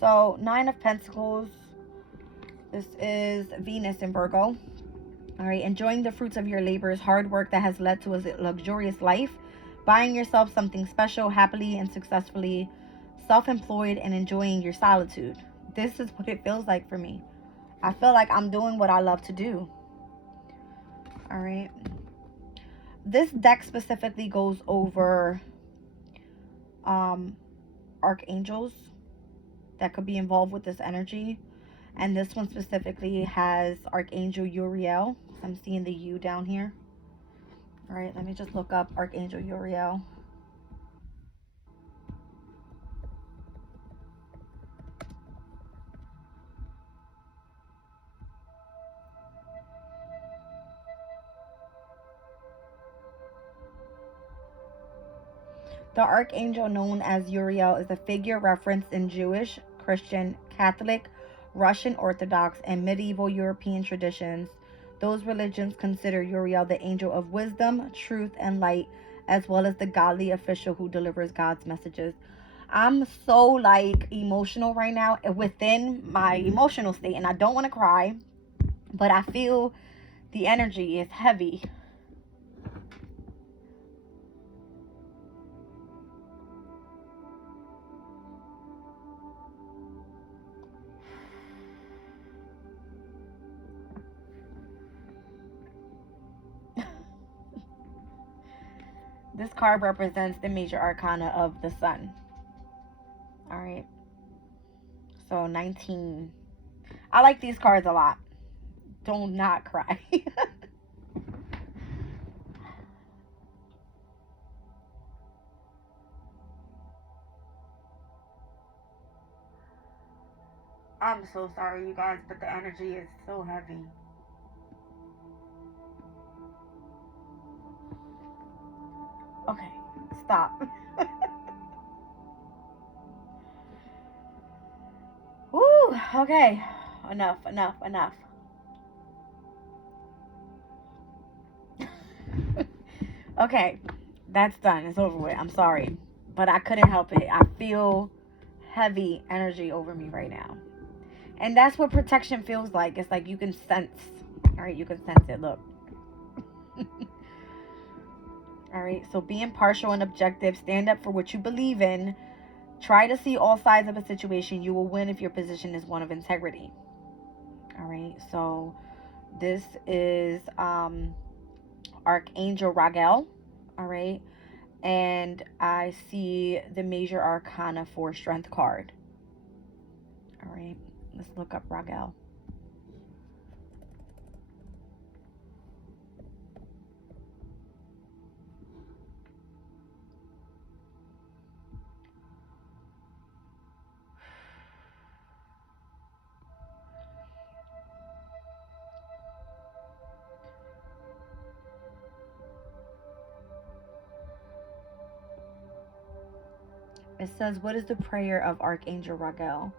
So, Nine of Pentacles. This is Venus in Virgo. All right, enjoying the fruits of your labors, hard work that has led to a luxurious life, buying yourself something special, happily and successfully, self-employed, and enjoying your solitude. This is what it feels like for me. I feel like I'm doing what I love to do. All right. This deck specifically goes over archangels that could be involved with this energy. And this one specifically has Archangel Uriel. I'm seeing the U down here. All right, let me just look up Archangel Uriel. The archangel known as Uriel is a figure referenced in Jewish, Christian, Catholic, Russian Orthodox, and medieval European traditions. Those religions consider Uriel the angel of wisdom, truth, and light, as well as the godly official who delivers God's messages. I'm so like emotional right now within my emotional state, and I don't want to cry, but I feel the energy is heavy. This card represents the major arcana of the sun. All right. So 19. I like these cards a lot. Do not cry. I'm so sorry, you guys, but the energy is so heavy. Okay, stop. Woo, okay. Enough. Okay, that's done. It's over with. I'm sorry. But I couldn't help it. I feel heavy energy over me right now. And that's what protection feels like. It's like you can sense. All right, you can sense it. Look. All right, so be impartial and objective. Stand up for what you believe in. Try to see all sides of a situation. You will win if your position is one of integrity. All right, so this is Archangel Raguel. All right, and I see the major arcana for strength card. All right, let's look up Raguel. It says, what is the prayer of Archangel Raguel?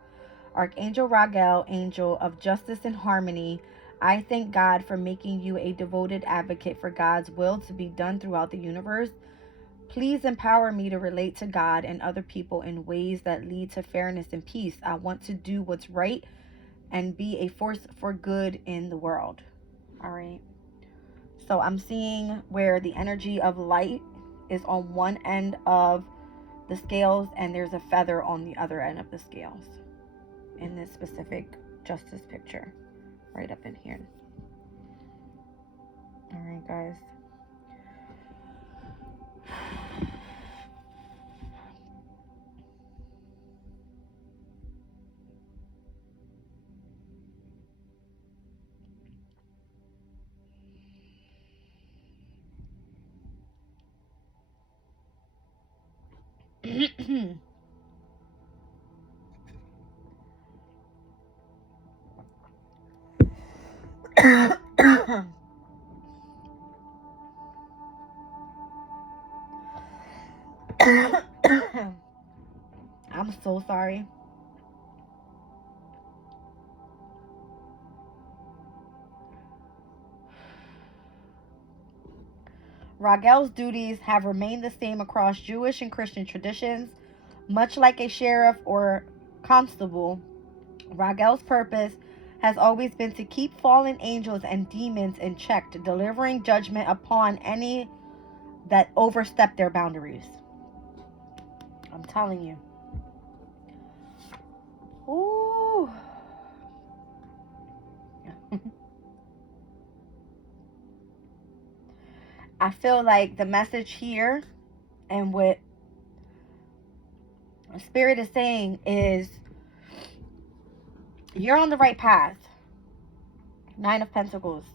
Archangel Raguel, angel of justice and harmony, I thank God for making you a devoted advocate for God's will to be done throughout the universe. Please empower me to relate to God and other people in ways that lead to fairness and peace. I want to do what's right and be a force for good in the world. All right. So I'm seeing where the energy of light is on one end of the scales and there's a feather on the other end of the scales in this specific justice picture right up in here. All right, guys. I'm so sorry. Raguel's duties have remained the same across Jewish and Christian traditions. Much like a sheriff or constable, Raguel's purpose has always been to keep fallen angels and demons in check, delivering judgment upon any that overstep their boundaries. I'm telling you. Ooh. I feel like the message here and what Spirit is saying is you're on the right path. Nine of Pentacles.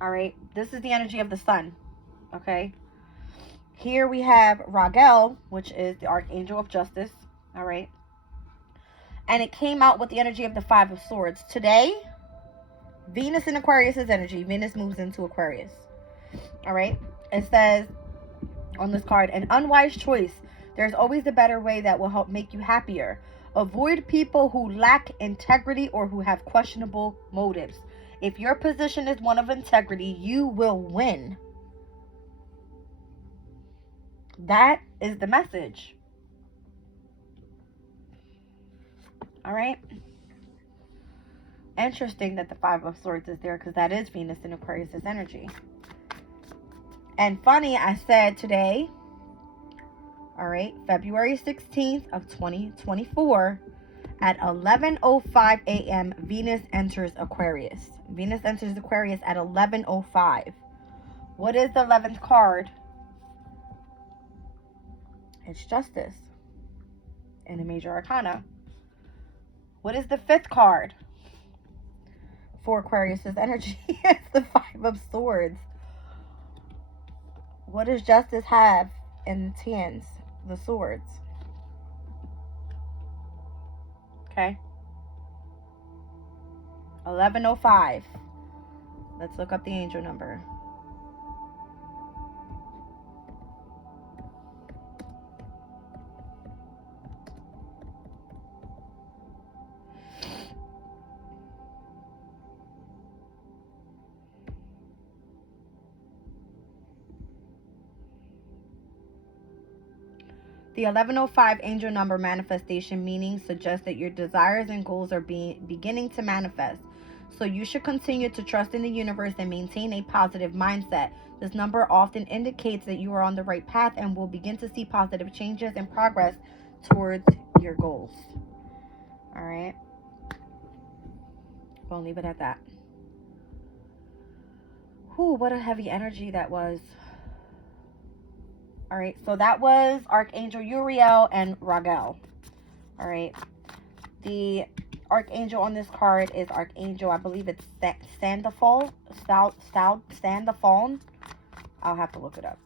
All right. This is the energy of the sun. Okay. Here we have Raguel, which is the Archangel of Justice. All right. And it came out with the energy of the Five of Swords. Today, Venus in Aquarius is energy. Venus moves into Aquarius. All right. It says on this card, an unwise choice. There's always a better way that will help make you happier. Avoid people who lack integrity or who have questionable motives. If your position is one of integrity, you will win. That is the message. All right. Interesting that the Five of Swords is there because that is Venus in Aquarius' energy. And funny, I said today, all right, February 16th of 2024 at 11:05 a.m. Venus enters Aquarius. Venus enters Aquarius at 11:05. What is the 11th card? It's Justice in the Major Arcana. What is the 5th card for Aquarius' energy? It's the Five of Swords. What does Justice have in its hands? The swords. Okay. 11:05. Let's look up the angel number. The 1105 angel number manifestation meaning suggests that your desires and goals are beginning to manifest. So you should continue to trust in the universe and maintain a positive mindset. This number often indicates that you are on the right path and will begin to see positive changes and progress towards your goals. All right. We'll leave it at that. Whew, what a heavy energy that was. All right, so that was Archangel Uriel and Raguel. All right, the Archangel on this card is Archangel, I believe it's Sandalphon. Sandalphon. I'll have to look it up.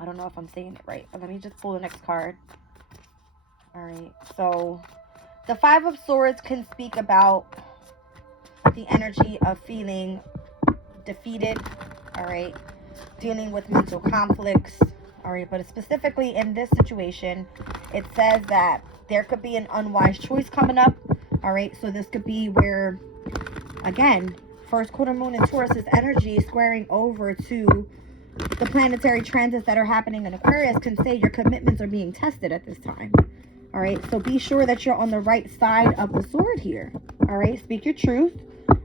I don't know if I'm saying it right, but let me just pull the next card. All right, so the Five of Swords can speak about the energy of feeling defeated, all right, dealing with mental conflicts, all right, but specifically in this situation, it says that there could be an unwise choice coming up, all right, so this could be where, again, first quarter moon in Taurus's energy squaring over to the planetary transits that are happening in Aquarius can say your commitments are being tested at this time, all right, so be sure that you're on the right side of the sword here, all right, speak your truth,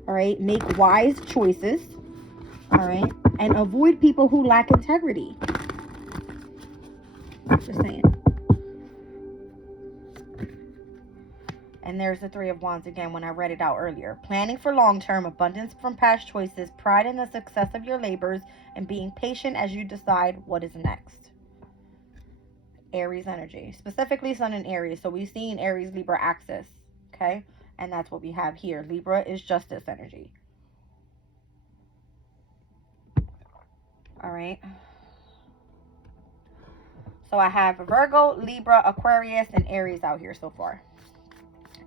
all right, make wise choices, all right, and avoid people who lack integrity. Just saying. And there's the Three of Wands again when I read it out earlier. Planning for long-term, abundance from past choices, pride in the success of your labors, and being patient as you decide what is next. Aries energy. Specifically Sun in Aries. So we've seen Aries, Libra axis. Okay? And that's what we have here. Libra is justice energy. All right. So I have Virgo, Libra, Aquarius, and Aries out here so far.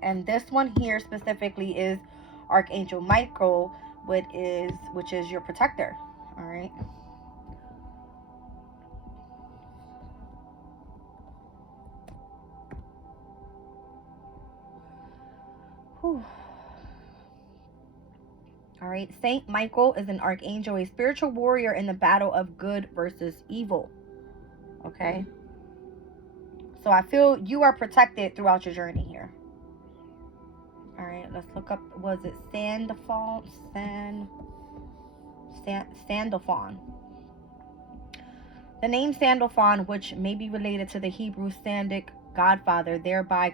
And this one here specifically is Archangel Michael, which is your protector. All right. Whew. All right. Saint Michael is an archangel, a spiritual warrior in the battle of good versus evil. Okay. So I feel you are protected throughout your journey here. All right, let's look up, was it Sandalphon? Sandalphon. The name Sandalphon, which may be related to the Hebrew Sandic godfather, thereby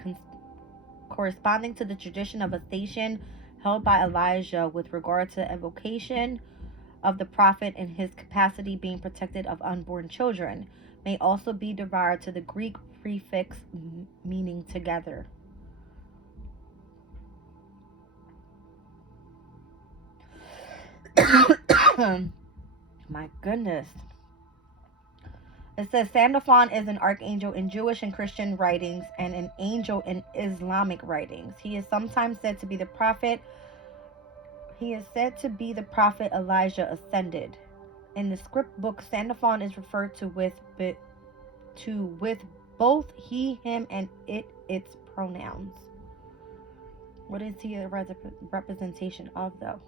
corresponding to the tradition of a station held by Elijah with regard to evocation of the prophet and his capacity being protected of unborn children, may also be derived to the Greek prefix meaning together. My goodness. It says Sandalphon is an archangel in Jewish and Christian writings and an angel in Islamic writings. He is sometimes said to be the prophet. He is said to be the prophet Elijah ascended. In the script book, Sandalphon is referred to with both he, him, and its pronouns. What is he a representation of, though?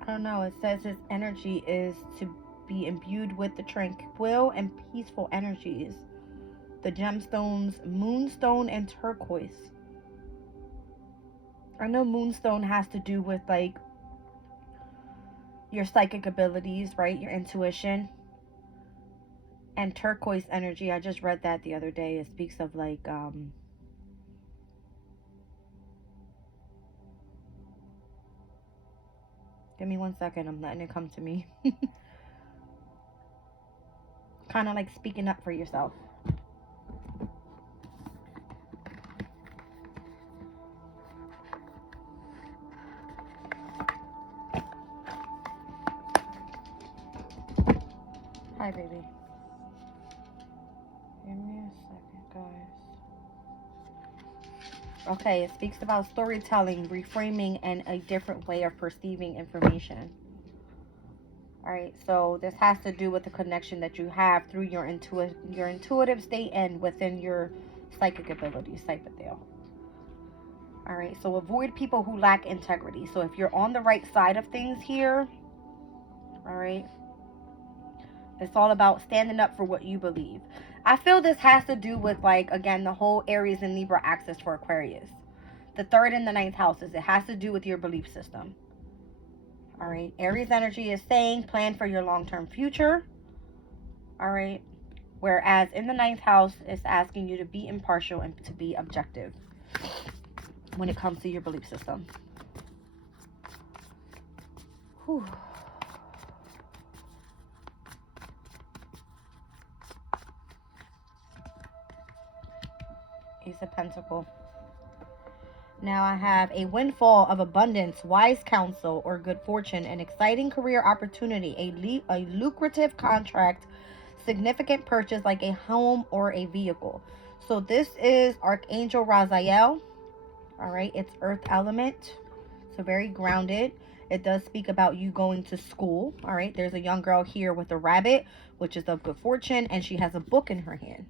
I don't know. It says his energy is to be imbued with the tranquil and peaceful energies. The gemstones, moonstone and turquoise. I know moonstone has to do with like your psychic abilities, right? Your intuition. And turquoise energy, I just read that the other day. It speaks of like give me 1 second. I'm letting it come to me. Kind of like speaking up for yourself. Hi, baby. Give me a second, guys. Okay, it speaks about storytelling, reframing, and a different way of perceiving information. All right, so this has to do with the connection that you have through your intuitive state and within your Psychic abilities type of deal. All right, so avoid people who lack integrity. So if you're on the right side of things here, all right, it's all about standing up for what you believe. I feel this has to do with, like, again, the whole Aries and Libra axis for Aquarius. The 3rd and the 9th houses. It has to do with your belief system. All right. Aries energy is saying plan for your long-term future. All right. Whereas in the 9th house, it's asking you to be impartial and to be objective when it comes to your belief system. Whew. Ace of Pentacles. Now I have a windfall of abundance, wise counsel, or good fortune, an exciting career opportunity, a lucrative contract, significant purchase like a home or a vehicle. So this is Archangel Raziel. All right, it's earth element, so very grounded. It does speak about you going to school. All right, there's a young girl here with a rabbit, which is of good fortune, and she has a book in her hand.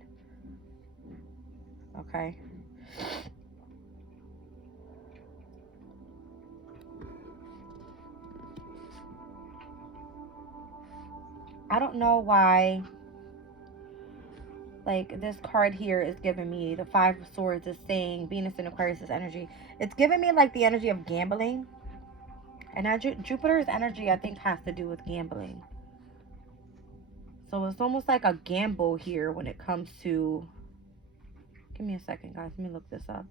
Okay. I don't know why, like, this card here is giving me the 5 of Swords is saying Venus and Aquarius energy. It's giving me like the energy of gambling. And Jupiter's energy, I think, has to do with gambling. So it's almost like a gamble here when it comes to... Give me a second, guys. Let me look this up.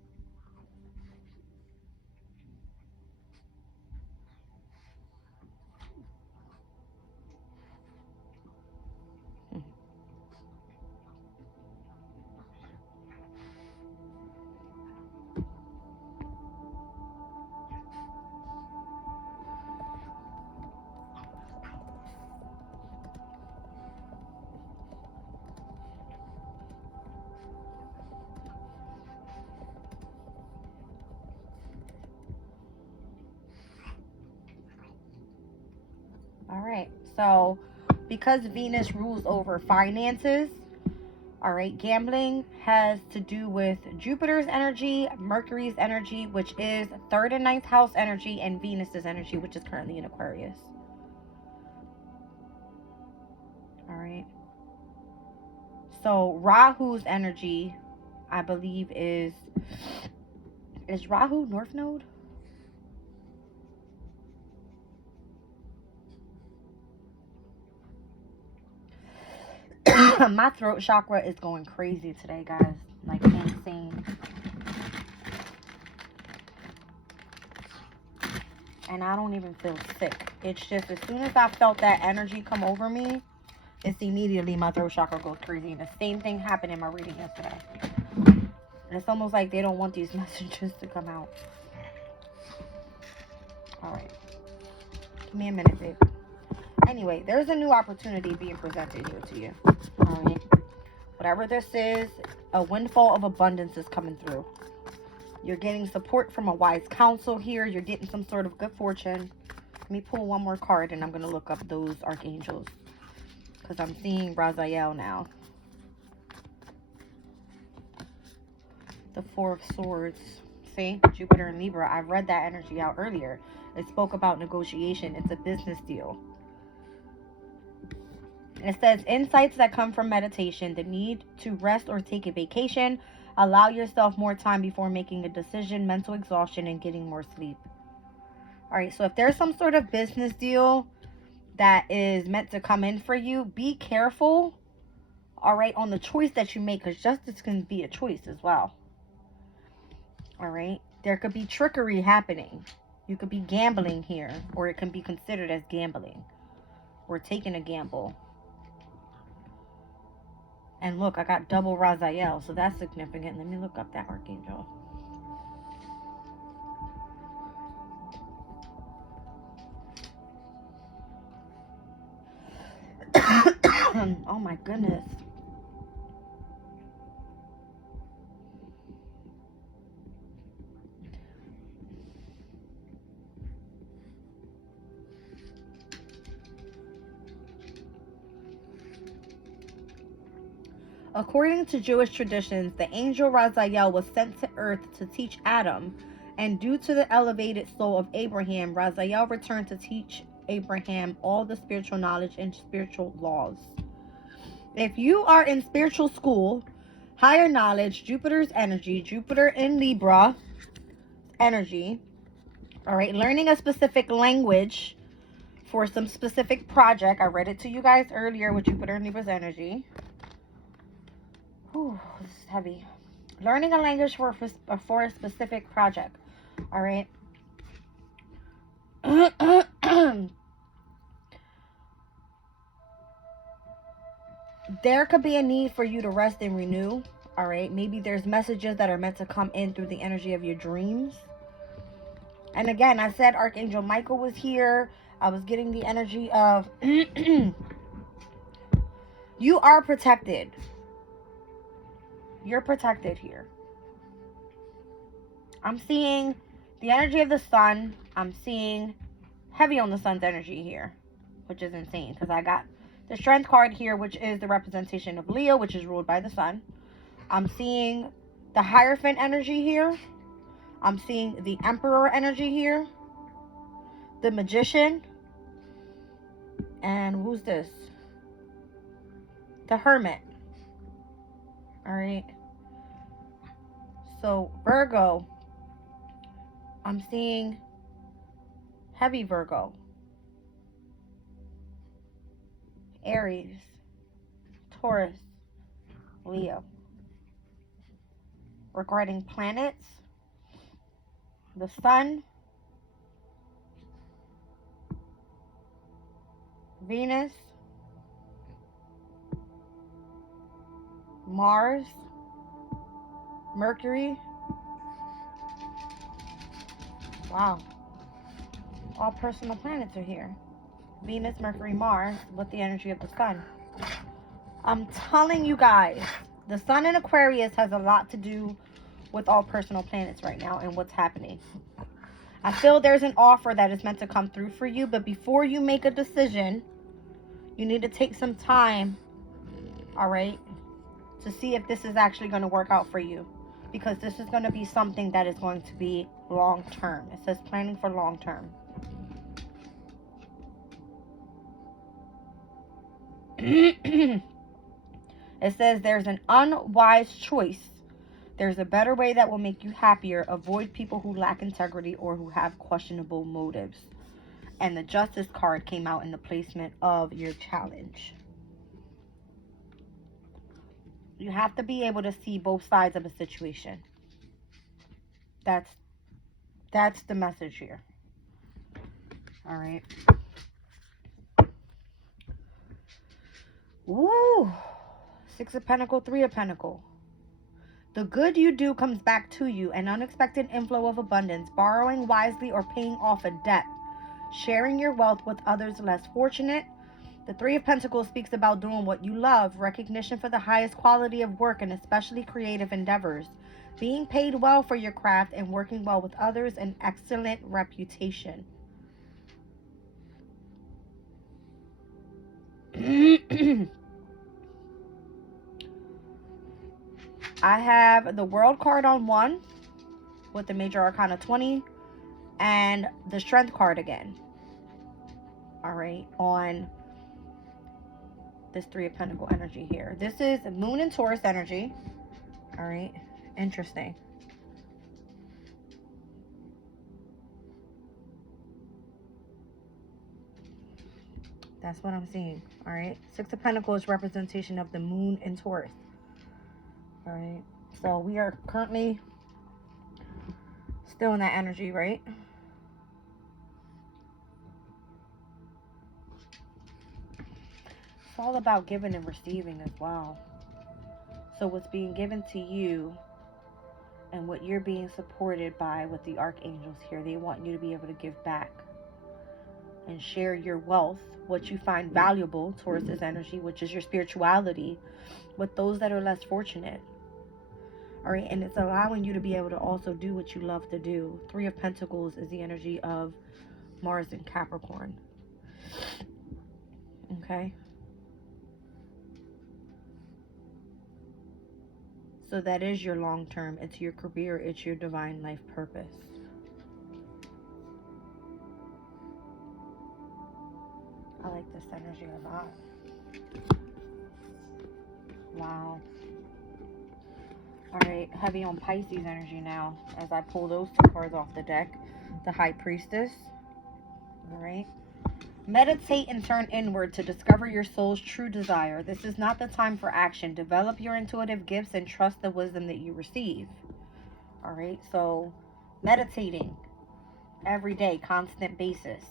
All right. So because Venus rules over finances, all right, gambling has to do with Jupiter's energy, Mercury's energy, which is 3rd and 9th house energy, and Venus's energy, which is currently in Aquarius. All right. So Rahu's energy, I believe, is Rahu North Node? My throat chakra is going crazy today, guys. Like, insane. And I don't even feel sick. It's just as soon as I felt that energy come over me, it's immediately my throat chakra goes crazy. And the same thing happened in my reading yesterday. And it's almost like they don't want these messages to come out. All right. Give me a minute, babe. Anyway, there's a new opportunity being presented here to you. All right. Whatever this is, a windfall of abundance is coming through. You're getting support from a wise counsel here. You're getting some sort of good fortune. Let me pull one more card and I'm going to look up those archangels. Because I'm seeing Raziel now. The 4 of Swords. See? Jupiter and Libra. I read that energy out earlier. It spoke about negotiation. It's a business deal. It says insights that come from meditation, the need to rest or take a vacation, allow yourself more time before making a decision, mental exhaustion, and getting more sleep. All right, so if there's some sort of business deal that is meant to come in for you, be careful, all right, on the choice that you make, because justice can be a choice as well. All right, there could be trickery happening. You could be gambling here, or it can be considered as gambling or taking a gamble. And look, I got double Raziel, so that's significant. Let me look up that archangel. Oh my goodness. According to Jewish traditions, the angel Raziel was sent to earth to teach Adam, and due to the elevated soul of Abraham, Raziel returned to teach Abraham all the spiritual knowledge and spiritual laws. If you are in spiritual school, higher knowledge, Jupiter's energy, Jupiter in Libra energy, all right, learning a specific language for some specific project. I read it to you guys earlier with Jupiter and Libra's energy. Whew, this is heavy. Learning a language for a specific project. All right. There could be a need for you to rest and renew. All right. Maybe there's messages that are meant to come in through the energy of your dreams. And again, I said Archangel Michael was here. I was getting the energy of you are protected. You're protected here. I'm seeing the energy of the sun. I'm seeing heavy on the sun's energy here, which is insane because I got the strength card here, which is the representation of Leo, which is ruled by the sun. I'm seeing the Hierophant energy here. I'm seeing the Emperor energy here. The Magician. And who's this? The Hermit. All right. So Virgo. I'm seeing heavy Virgo. Aries. Taurus. Leo. Regarding planets, the sun, Venus, Mars, Mercury. Wow. All personal planets are here. Venus, Mercury, Mars with the energy of the sun. I'm telling you guys, the sun in Aquarius has a lot to do with all personal planets right now and what's happening. I feel there's an offer that is meant to come through for you, but before you make a decision, you need to take some time, all right, to see if this is actually going to work out for you, because this is going to be something that is going to be long term. It says planning for long term. It says there's an unwise choice. There's a better way that will make you happier. Avoid people who lack integrity or who have questionable motives. And the Justice card came out in the placement of your challenge. You have to be able to see both sides of a situation. That's the message here. All right. Ooh. 6 of Pentacles, 3 of Pentacles. The good you do comes back to you. An unexpected inflow of abundance. Borrowing wisely or paying off a debt. Sharing your wealth with others less fortunate. The 3 of Pentacles speaks about doing what you love. Recognition for the highest quality of work and especially creative endeavors. Being paid well for your craft and working well with others. An excellent reputation. I have the World card on 1 with the Major Arcana 20 and the Strength card again. All right, on this 3 of Pentacles energy here. This is Moon and Taurus energy. All right, interesting. That's what I'm seeing. All right, 6 of Pentacles is representation of the Moon and Taurus. All right, so we are currently still in that energy, right? It's all about giving and receiving as well. So what's being given to you and what you're being supported by with the Archangels here, they want you to be able to give back and share your wealth, what you find valuable towards this energy, which is your spirituality, with those that are less fortunate. All right, and it's allowing you to be able to also do what you love to do. 3 of Pentacles is the energy of Mars and Capricorn. Okay. So that is your long term. It's your career. It's your divine life purpose. I like this energy a lot. Wow. All right, heavy on Pisces energy now as I pull those two cards off the deck. The High Priestess. All right. Meditate and turn inward to discover your soul's true desire. This is not the time for action. Develop your intuitive gifts and trust the wisdom that you receive. All right, so meditating every day, constant basis.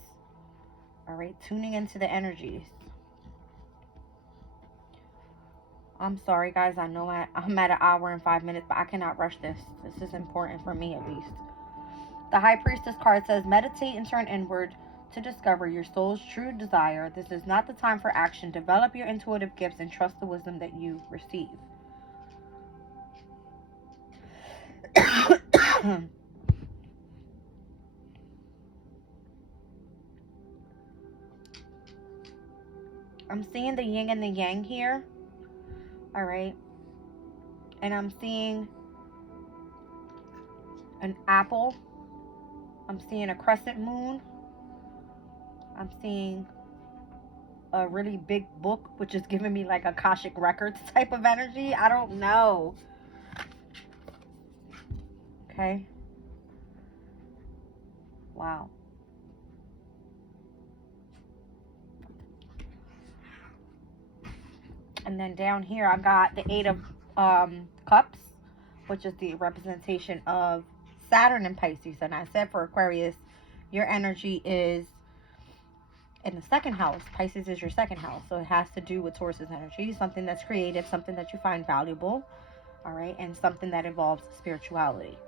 All right, tuning into the energies. I'm sorry, guys. I know I'm at an hour and 5 minutes, but I cannot rush this. This is important for me, at least. The High Priestess card says, meditate and turn inward to discover your soul's true desire. This is not the time for action. Develop your intuitive gifts and trust the wisdom that you receive. I'm seeing the yin and the yang here. All right. And I'm seeing an apple. I'm seeing a crescent moon. I'm seeing a really big book, which is giving me like Akashic Records type of energy. I don't know. Okay. Wow. And then down here, I got the Eight of Cups, which is the representation of Saturn and Pisces. And I said for Aquarius, your energy is in the second house. Pisces is your second house. So it has to do with Taurus's energy, something that's creative, something that you find valuable, all right, and something that involves spirituality,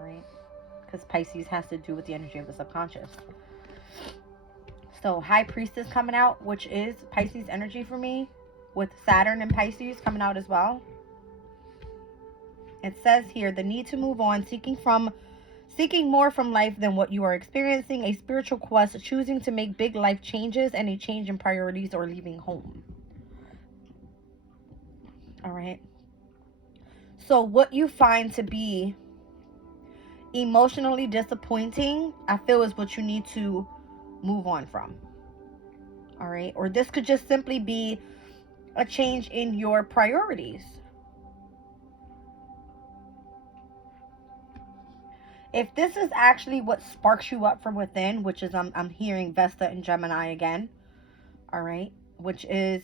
all right, because Pisces has to do with the energy of the subconscious. So High Priestess coming out, which is Pisces energy for me, with Saturn and Pisces coming out as well. It says here, the need to move on, seeking more from life than what you are experiencing, a spiritual quest, choosing to make big life changes, and a change in priorities or leaving home. All right. So what you find to be emotionally disappointing, I feel is what you need to move on from. All right. Or this could just simply be a change in your priorities. If this is actually what sparks you up from within, which is I'm hearing Vesta and Gemini again, all right, which is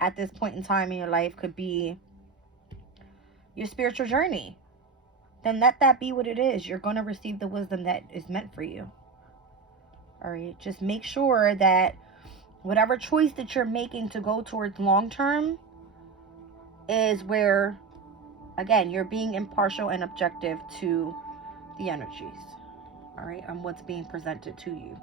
at this point in time in your life could be your spiritual journey, then let that be what it is. You're going to receive the wisdom that is meant for you. All right, just make sure that whatever choice that you're making to go towards long term is where, again, you're being impartial and objective to the energies, all right, and what's being presented to you.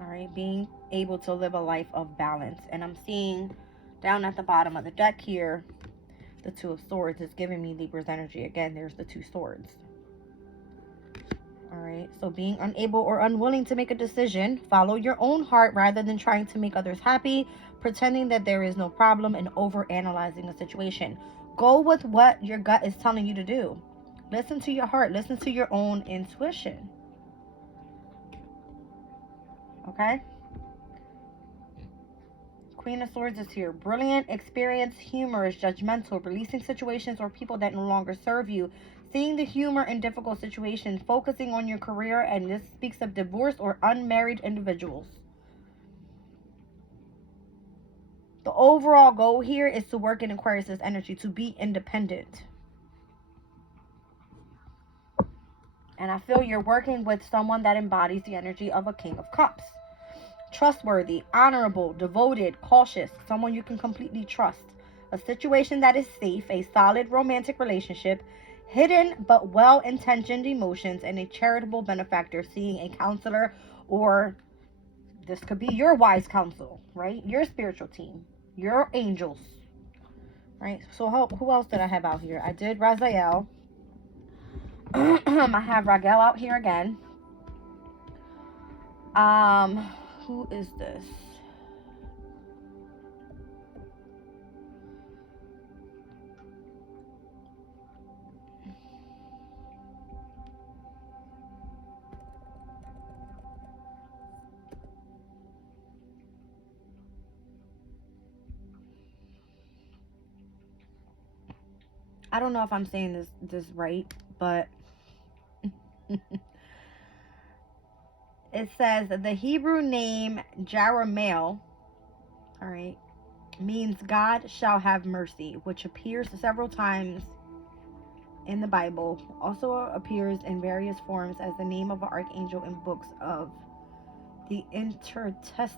All right, being able to live a life of balance. And I'm seeing down at the bottom of the deck here, the Two of Swords is giving me Libra's energy. Again, there's the two swords. All right, so being unable or unwilling to make a decision, follow your own heart rather than trying to make others happy, pretending that there is no problem, and over-analyzing a situation. Go with what your gut is telling you to do. Listen to your heart. Listen to your own intuition. Okay? Queen of Swords is here. Brilliant, experienced, humorous, judgmental, releasing situations or people that no longer serve you. Seeing the humor in difficult situations, focusing on your career, and this speaks of divorced or unmarried individuals. The overall goal here is to work in Aquarius' energy, to be independent. And I feel you're working with someone that embodies the energy of a King of Cups. Trustworthy, honorable, devoted, cautious, someone you can completely trust. A situation that is safe, a solid romantic relationship, hidden but well-intentioned emotions, and a charitable benefactor, seeing a counselor, or this could be your wise counsel, right? Your spiritual team, your angels, right? So who else did I have out here? I did Raziel. I have Raquel out here again. Who is this? I don't know if I'm saying this right, but it says the Hebrew name Jeremiel, all right, means God shall have mercy, which appears several times in the Bible. Also appears in various forms as the name of an archangel in books of the intertest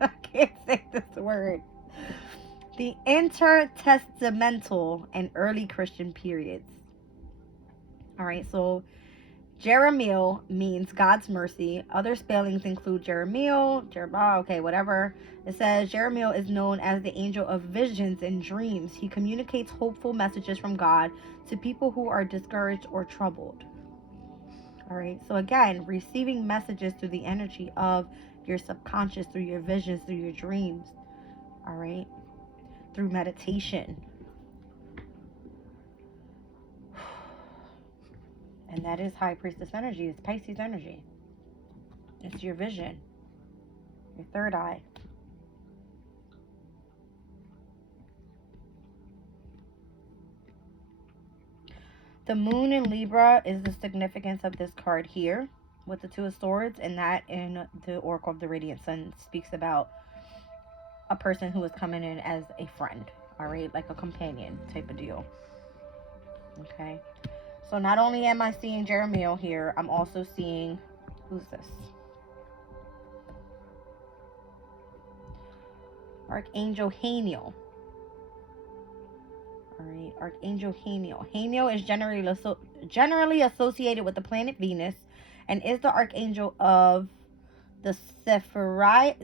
I can't say this word. The intertestamental and early Christian periods. All right, so Jeremiel means God's mercy. Other spellings include Jeremiah, okay, whatever. It says Jeremiel is known as the angel of visions and dreams. He communicates hopeful messages from God to people who are discouraged or troubled. All right, so again, receiving messages through the energy of your subconscious, through your visions, through your dreams. All right, through meditation. And that is High Priestess energy. It's Pisces energy. It's your vision, your third eye. The moon in Libra is the significance of this card here with the Two of Swords, and that in the Oracle of the Radiant Sun speaks about a person who is coming in as a friend, all right, like a companion type of deal. Okay, so not only am I seeing Jeremiel here, I'm also seeing, who's this? Archangel Haniel. All right, Archangel Haniel. Haniel is generally associated with the planet Venus, and is the archangel of the Sephirah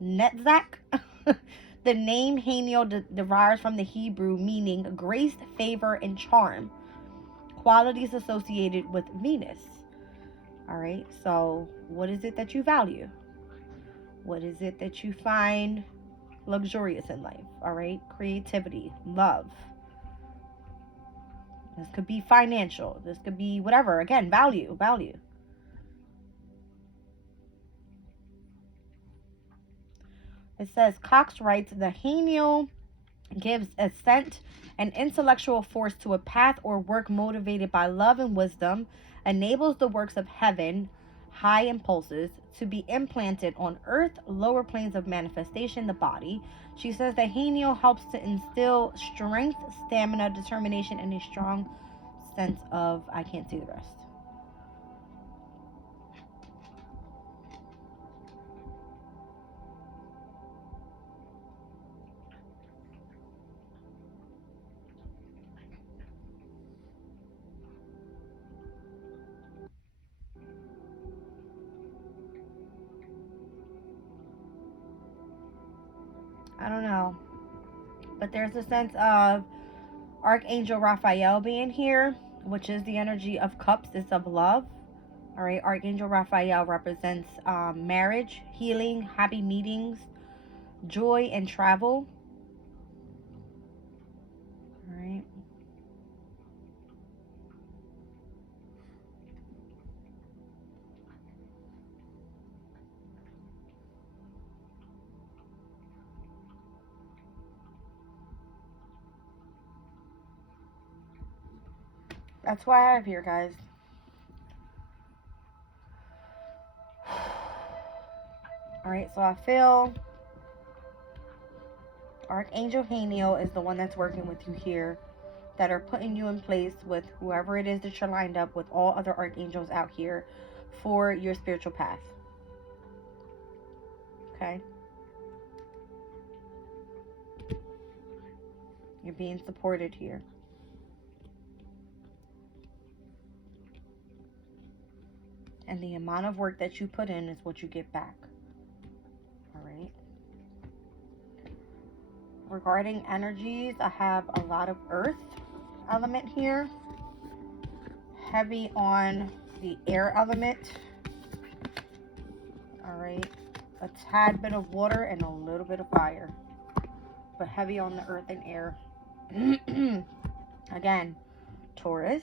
Netzach. The name Haniel derives from the Hebrew meaning grace, favor, and charm, qualities associated with Venus. All right, so what is it that you value? What is it that you find luxurious in life? All right, creativity, love. This could be financial. This could be whatever. Again, value. It says, Cox writes, the Haniel gives assent and intellectual force to a path or work motivated by love and wisdom, enables the works of heaven, high impulses, to be implanted on earth, lower planes of manifestation, the body. She says that Haniel helps to instill strength, stamina, determination, and a strong sense of, I can't see the rest. I don't know. But there's a sense of Archangel Raphael being here, which is the energy of cups. It's of love. All right, Archangel Raphael represents marriage, healing, happy meetings, joy, and travel. All right. That's why I have here, guys. All right, so I feel Archangel Haniel is the one that's working with you here, that are putting you in place with whoever it is that you're lined up with, all other archangels out here for your spiritual path. Okay? You're being supported here. And the amount of work that you put in is what you get back. All right? Regarding energies, I have a lot of earth element here. Heavy on the air element. All right? A tad bit of water and a little bit of fire. But heavy on the earth and air. Again, Taurus,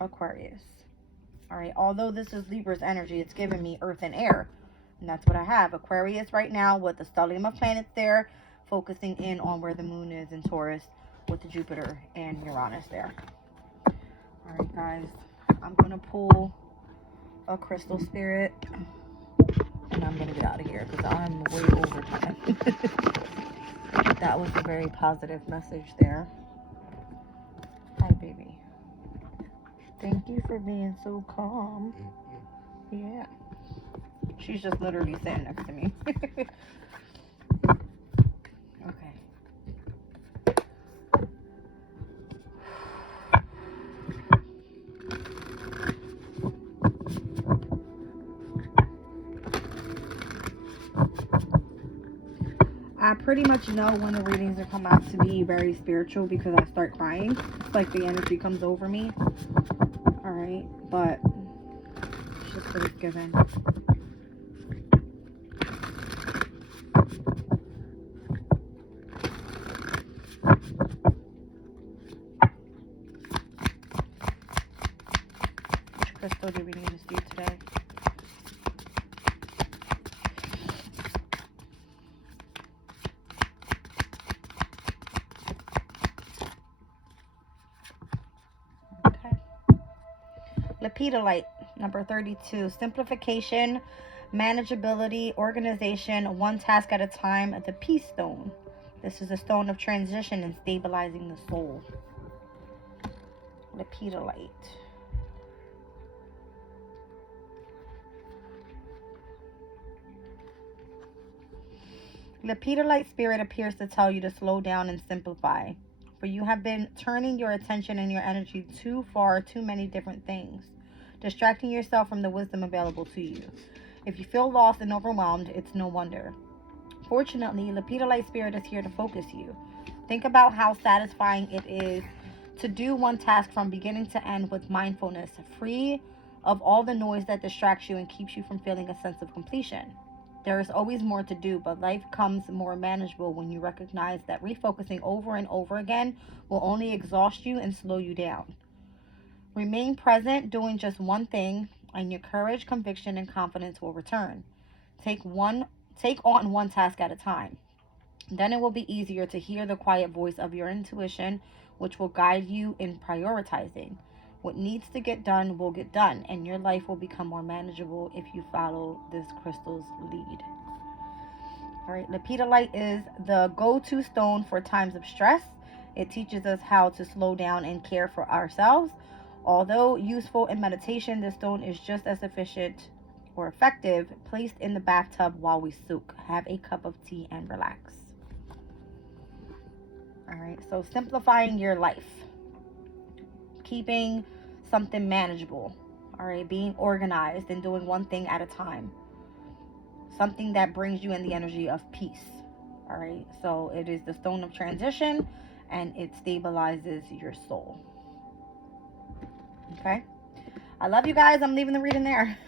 Aquarius. All right, although this is Libra's energy, it's giving me earth and air. And that's what I have. Aquarius right now with the stellium of planets there, focusing in on where the moon is in Taurus with the Jupiter and Uranus there. All right, guys. I'm going to pull a crystal spirit. And I'm going to get out of here because I'm way over time. That was a very positive message there. Hi, baby. Thank you for being so calm. Yeah. She's just literally sitting next to me. Okay. I pretty much know when the readings are come out to be very spiritual because I start crying. It's like the energy comes over me. Alright, but it's just what it's given. Which crystal do we need to see today? Lepidolite, number 32. Simplification, manageability, organization, one task at a time. The Peace Stone. This is a stone of transition and stabilizing the soul. Lepidolite. Lepidolite spirit appears to tell you to slow down and simplify. For you have been turning your attention and your energy too far, too many different things, distracting yourself from the wisdom available to you. If you feel lost and overwhelmed, it's no wonder. Fortunately, Lepidolite spirit is here to focus you. Think about how satisfying it is to do one task from beginning to end with mindfulness, free of all the noise that distracts you and keeps you from feeling a sense of completion. There is always more to do, but life comes more manageable when you recognize that refocusing over and over again will only exhaust you and slow you down. Remain present, doing just one thing, and your courage, conviction, and confidence will return. Take on one task at a time. Then it will be easier to hear the quiet voice of your intuition, which will guide you in prioritizing. What needs to get done will get done, and your life will become more manageable if you follow this crystal's lead. All right, lepidolite is the go-to stone for times of stress. It teaches us how to slow down and care for ourselves. Although useful in meditation, this stone is just as efficient or effective placed in the bathtub while we soak. Have a cup of tea and relax. All right, so simplifying your life. Keeping something manageable. All right, being organized and doing one thing at a time. Something that brings you in the energy of peace. All right, so it is the stone of transition and it stabilizes your soul. Okay, I love you guys. I'm leaving the reading there.